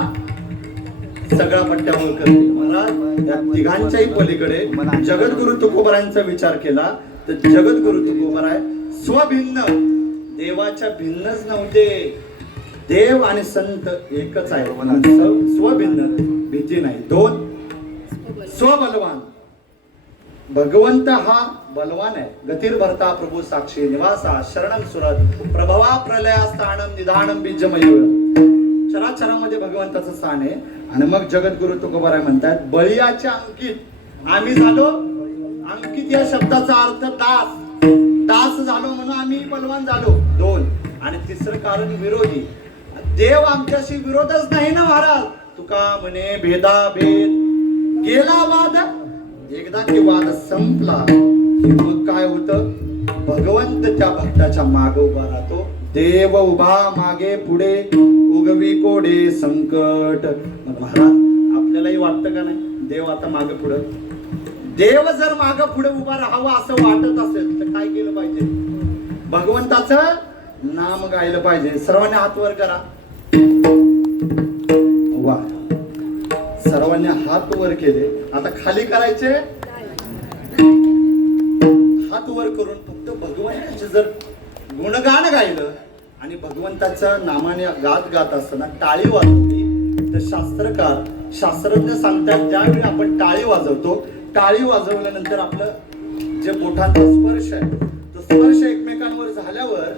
सगळा पट्ट्यावर करतील. महाराज या तिघांच्याही पलीकडे जगद्गुरु तुकोबारायांचा विचार केला तर जगद्गुरु तुकोबाराय स्वभिन्न, देवाच्या भिन्नच नव्हते. देव आणि संत एकच आहे. स्वभिन्न, भीती नाही. दोन, स्वबलवान. भगवंत हा बलवान आहे. गतीर भरता प्रभू साक्षी निवासा शरणम सुरत प्रभवा प्रलया स्थानम निधानम बीजमयूर. चराचरामध्ये भगवंताचं स्थान आहे. आणि मग जगद्गुरु तुकोबाराय म्हणतात बळीयाच्या अंकित आम्ही झालो. अंकित या शब्दाचा अर्थ दास. दास झालो म्हणून आम्ही बलवान झालो. दोन. आणि तिसरं कारण विरोधी. देव आमच्याशी विरोधच नाही ना महाराज. तुका म्हणे भेदाभेद गेला वाद. एकदा की वाद संपला की मग काय होतं? भगवंत त्या भक्ताच्या मागे उभा राहतो. देव उभा मागे पुढे उगवी कोडे संकट. मग महाराज आपल्यालाही वाटतं का नाही देव आता मागे पुढे? देव जर मागे पुढे उभा राहावा असं वाटत असेल तर काय केलं पाहिजे? भगवंताचं नाम गायलं पाहिजे. सर्वांनी हात वर करा. वा, सर्वांनी हात वर केले. आता खाली करायचे. हात वर करून फक्त भगवंताचे जर गुणगान गायलं आणि भगवंताच्या नामाने गात असताना टाळी वाजवली तर शास्त्रज्ञ सांगतात ज्यावेळी आपण टाळी वाजवतो, टाळी वाजवल्यानंतर आपलं जे बोटांचा स्पर्श आहे तो स्पर्श एकमेकांवर झाल्यावर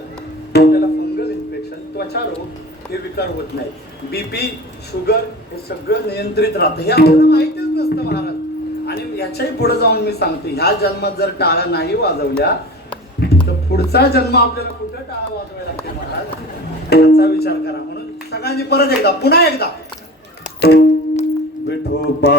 आपल्याला फंगल इन्फेक्शन, त्वचा रोग हे विकार होत नाही. बीपी, शुगर हे सगळं नियंत्रित राहतं. हे आपल्याला माहितीच नसतं महाराज. आणि याच्याही पुढे जाऊन मी सांगतो, ह्या जन्मात जर टाळ्या नाही वाजवल्या तर पुढचा जन्म आपल्याला कुठं टाळा वाजवायला लागते महाराज? याचा विचार करा. म्हणून सगळ्यांनी परत एकदा, पुन्हा एकदा विठोबा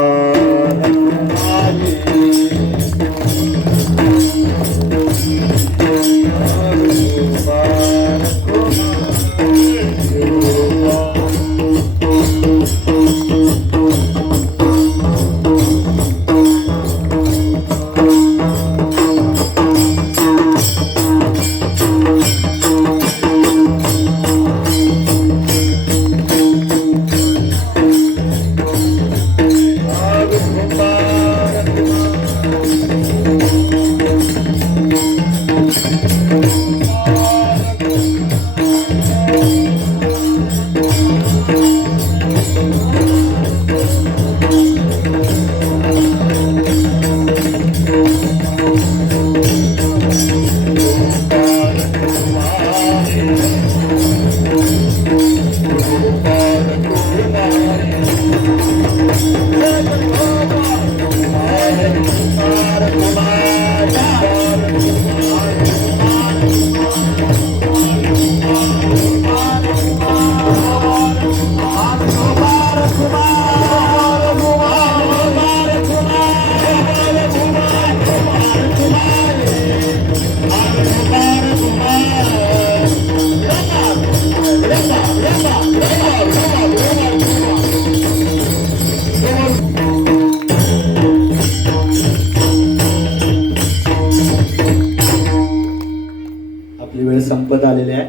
संपत आलेले आहे.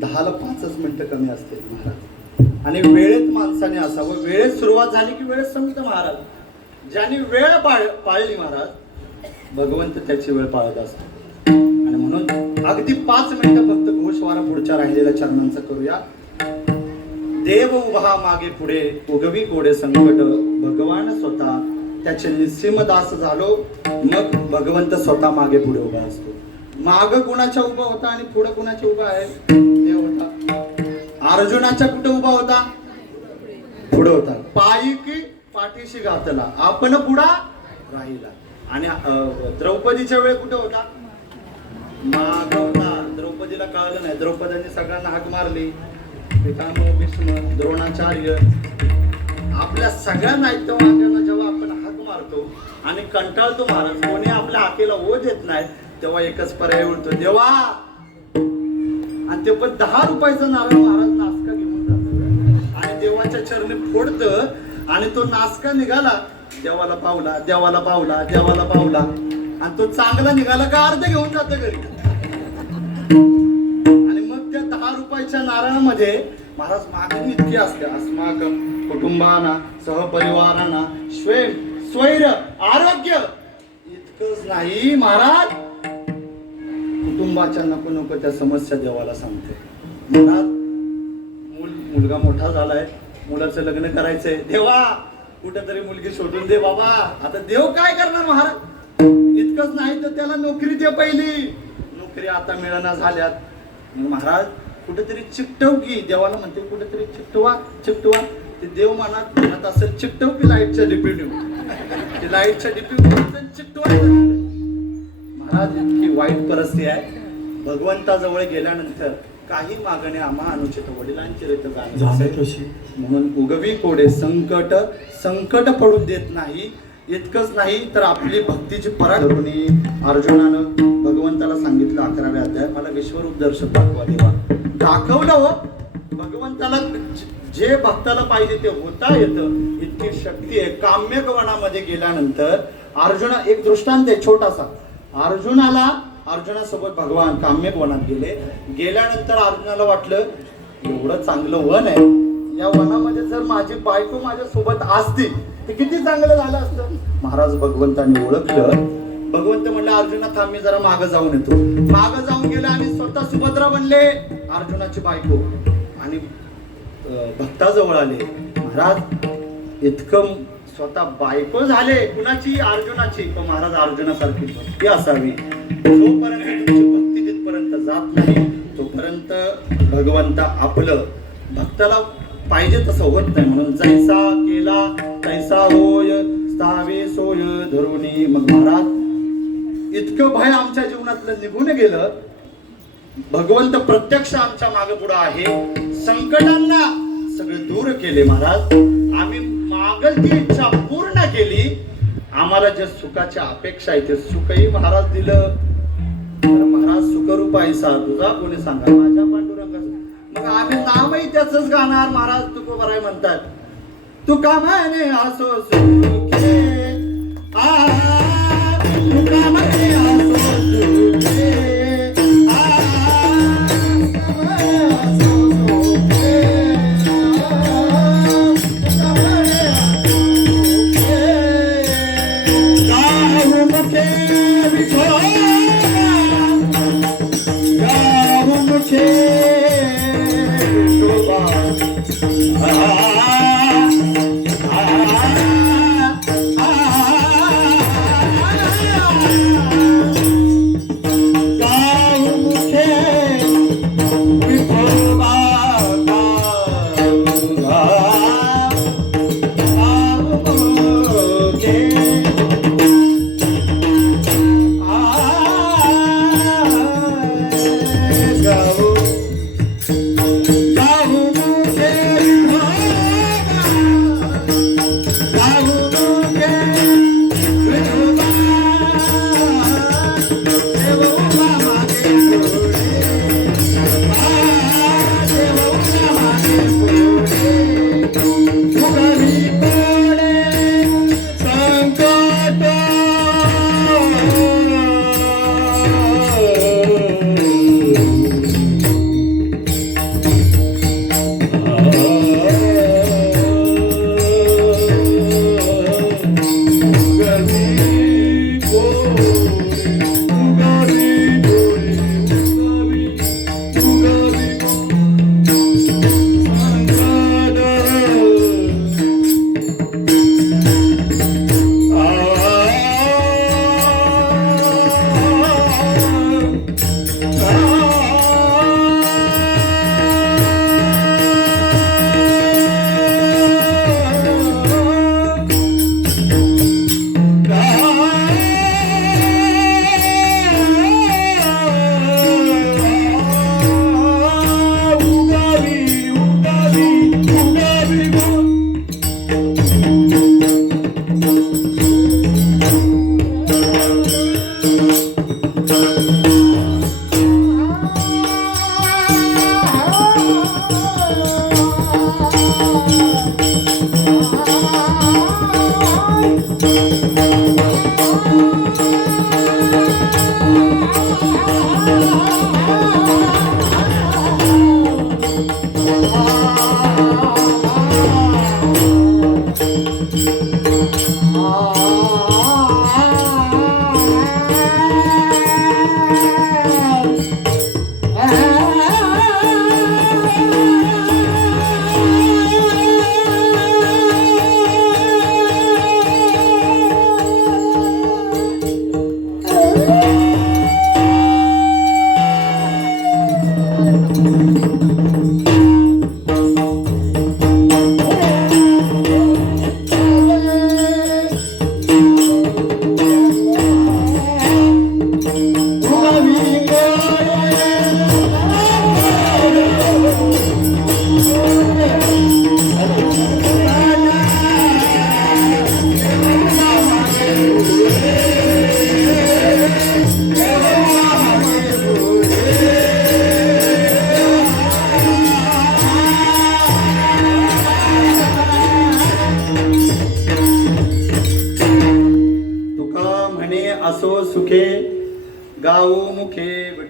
10ला 5च मिनिटं कमी असते महाराज. आणि वेळेत माणसाने असावं. वेळेत सुरुवात झाली की वेळेत संपतं महाराज. ज्याने वेळ पाळली महाराज भगवंत त्याची वेळ पाळत असतो. आणि म्हणून अगदी 5 मिनिटं फक्त घोषवारा पुढच्या राहिलेल्या चरणांचा करूया. देव उभा मागे पुढे उगवी कोडे संकट. भगवान स्वतः त्याचे निस्सीम दास झालो. मग भगवंत स्वतः मागे पुढे उभा असतो. माग कुणाच्या उभा होता आणि पुढे कुणाच्या उभा आहे? देव होता. अर्जुनाच्या कुठे उभा होता? पुढे होता. पायी की पाठीशी घातला आपण पुढा राहिला. आणि द्रौपदीच्या वेळ कुठे होता? माग होता. द्रौपदीला कळलं नाही. द्रौपदीने सगळ्यांना हाक मारली. पितामह भीष्म, द्रोणाचार्य, आपल्या सगळ्या नाट्यवाद्यांना जेव्हा आपण हाक मारतो आणि कंटाळतो महाराज, कोणी आपल्या हाकेला ओ देत नाही, तेव्हा एकच पर्याय उरतो, देवा. आणि ते पण 10 रुपयाचा नारळ महाराज नासका घेऊन जातो आणि देवाच्या चरणी फोडतं. आणि तो नासका निघाला, देवाला पावला, देवाला पावला, देवाला पावला. आणि तो चांगला निघाला का अर्ध घेऊन जातो घरी. आणि मग त्या 10 रुपयाच्या नारळामध्ये महाराज मागणी इतकी असते, अस्माक कुटुंबाना सहपरिवाराना स्वैर आरोग्य इतकंच नाही महाराज, कुटुंबाच्या नको नको त्या समस्या देवाला सांगते. महाराज मुलगा मोठा झालाय, मुलाचं लग्न करायचंय, देवा कुठेतरी मुलगी शोधून दे बाबा. आता देव काय करणार महाराज, इतकंच नाही तर त्याला नोकरी दे पहिली. नोकरी आता मिळणार झाल्यात. महाराज कुठेतरी चिकटव की, देवाला म्हणते कुठेतरी चिकटवा. ते देव म्हणत असेल चिकटव की लाईटच्या डिपीने, ते लाईटच्या डिपीने चिकटवायचं. महाराज इतकी वाईट परिस्थिती आहे. भगवंताजवळ गेल्यानंतर काही मागणे आम्हा अनुचित वडिलांची रीत जाणत, म्हणून उगवी कोडे संकट पडून देत नाही. इतकंच नाही तर आपली भक्तीची पराक्रमी अर्जुनानं भगवंताला सांगितलं 11व्या अध्याय, मला विश्वरूप दर्शन दाखवा देवा. दाखवलं हो भगवंताला, जे भक्ताला पाहिजे ते होता येतं, इतकी शक्ती आहे. काम्यक वनामध्ये गेल्यानंतर अर्जुना, एक दृष्टांत आहे छोटासा. अर्जुनासोबत भगवान काम्यक वनात गेल्यानंतर अर्जुनाला वाटलं एवढं चांगलं वन आहे, या वनामध्ये जर माझी बायको माझ्या सोबत असती ते किती चांगलं झालं असतं. महाराज भगवंतांनी ओळखलं. भगवंत म्हणलं अर्जुना थांब, मी जरा मागं जाऊन येतो. मागं जाऊन गेले आणि स्वतः सुभद्रा बनले अर्जुनाची बायको आणि भक्ताजवळ आले. महाराज इतकं स्वतः बायको झाले कुणाची, अर्जुनाची. पण महाराज अर्जुनासारखी भक्ती असावी. जोपर्यंत तुमची भक्ती जिथपर्यंत जात नाही तोपर्यंत भगवंता आपलं भक्ताला पाहिजे तसं होत नाही. म्हणून जैसा केला तैसा होय, स्थावे सोय धरुणी. मग महाराज इतकं भय आमच्या जीवनातलं निघून गेलं. भगवंत प्रत्यक्ष आमच्या मागे पुढे आहे. संकटांना सगळे दूर केले महाराज. आम्ही मागल ती इच्छा पूर्ण केली. आम्हाला जे सुखाची अपेक्षा आहे ते सुखही महाराज दिलं. तर महाराज सुखरूप आहे सा तुझा कोणी सांगा, माझ्या पांडुरंगाचं. मग आम्ही नामही त्याच गाणार. महाराज तुकोबाराय म्हणतात, तू का म्हणे असो सुखे, तू का म्हणे असो सुखे,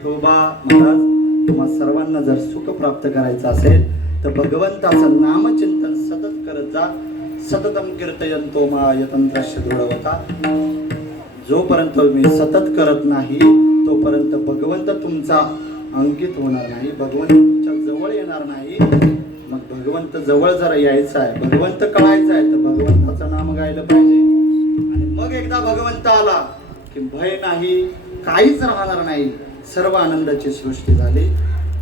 विठोबा महाराज, तुम्हा सर्वांना जर सुख प्राप्त करायचं असेल तर भगवंताचं नामचिंतन सतत करत जा. सततम कीर्तयन्तो मा यतंत्रस्य दृढवता. जोपर्यंत मी सतत करत नाही तोपर्यंत भगवंत तुमचा अंकित होणार नाही, भगवंत तुमच्या जवळ येणार नाही. मग भगवंत जवळ जर यायचं आहे, भगवंत कळायचं आहे, तर भगवंताचं नाम गायलं पाहिजे. आणि मग एकदा भगवंत आला की भय नाही, काहीच राहणार नाही, सर्व आनंदाची सृष्टी झाली.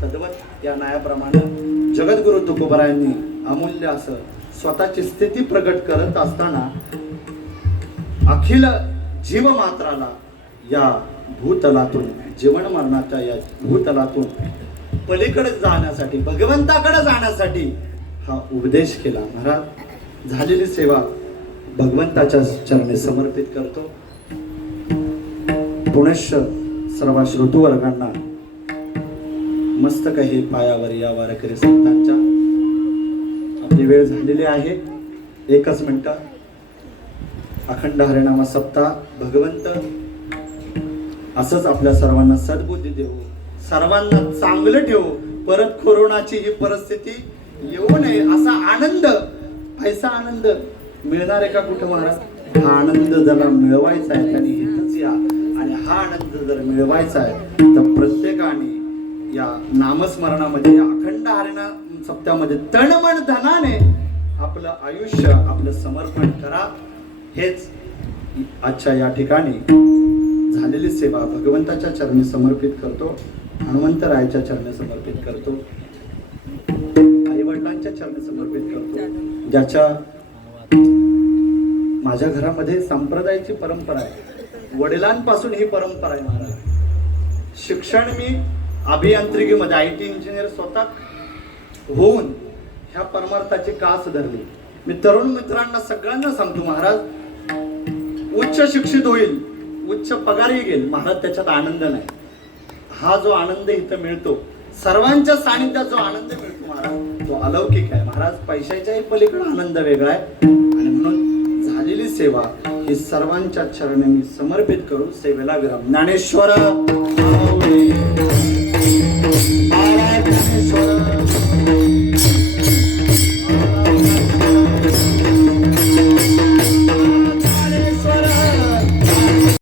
तद्वत या न्यायाप्रमाणे जगद्गुरु तुकोबरायांनी अमूल्य असं स्वतःची स्थिती प्रकट करत असताना अखिल जीवमात्राला या भूतलातून, जीवन मरणाच्या या भूतलातून पलीकडे जाण्यासाठी, भगवंताकडे जाण्यासाठी हा उपदेश केला. महाराज, झालेली सेवा भगवंताच्या चरणी समर्पित करतो. पुनश्च सर्व श्रोतृवर्गांना मस्तक हे पायावर या वारकरी संतांच्या. आपली वेळ झालेली आहे, एकच मिनिट. अखंड हरिनाम सप्ताह भगवंत असंच आपल्या सर्वांना सद्बुद्धी देऊ, सर्वांना चांगलं ठेवू. परत कोरोनाची ही परिस्थिती येऊ नये, असा आनंद, पैसा आनंद मिळणार आहे का कुठं महाराज? हा आनंद ज्याला मिळवायचा आहे त्यांनी इथंच या. आणि हा आनंद जर मिळवायचा आहे तर प्रत्येकाने या नामस्मरणामध्ये, या अखंड हरिनाम सप्ताहामध्ये तनमन धनाने आपलं आयुष्य, आपलं समर्पण करा. हेच आजच्या या ठिकाणी झालेली सेवा भगवंताच्या चरणी समर्पित करतो, हनुमंतरायाच्या चरणी समर्पित करतो, आई वडिलांच्या चरणी समर्पित करतो. ज्याच्या माझ्या घरामध्ये संप्रदायाची परंपरा आहे, वडिलांपासून ही परंपरा आहे महाराज. शिक्षण मी अभियांत्रिकीमध्ये IT इंजिनियर स्वतः होऊन ह्या परमार्थाची कास धरली. मी तरुण मित्रांना सगळ्यांना सांगतो, महाराज उच्च शिक्षित होईल, उच्च पगारही घेईल, महाराज त्याच्यात आनंद नाही. हा जो आनंद इथं मिळतो, सर्वांच्या सानिध्यात जो आनंद मिळतो महाराज, तो अलौकिक आहे महाराज. पैशाच्याही पलीकडे आनंद वेगळा आहे. आणि म्हणून झालेली सेवा ही सर्वांच्या चरणी मी समर्पित करून सेवेला विराम. ज्ञानेश्वर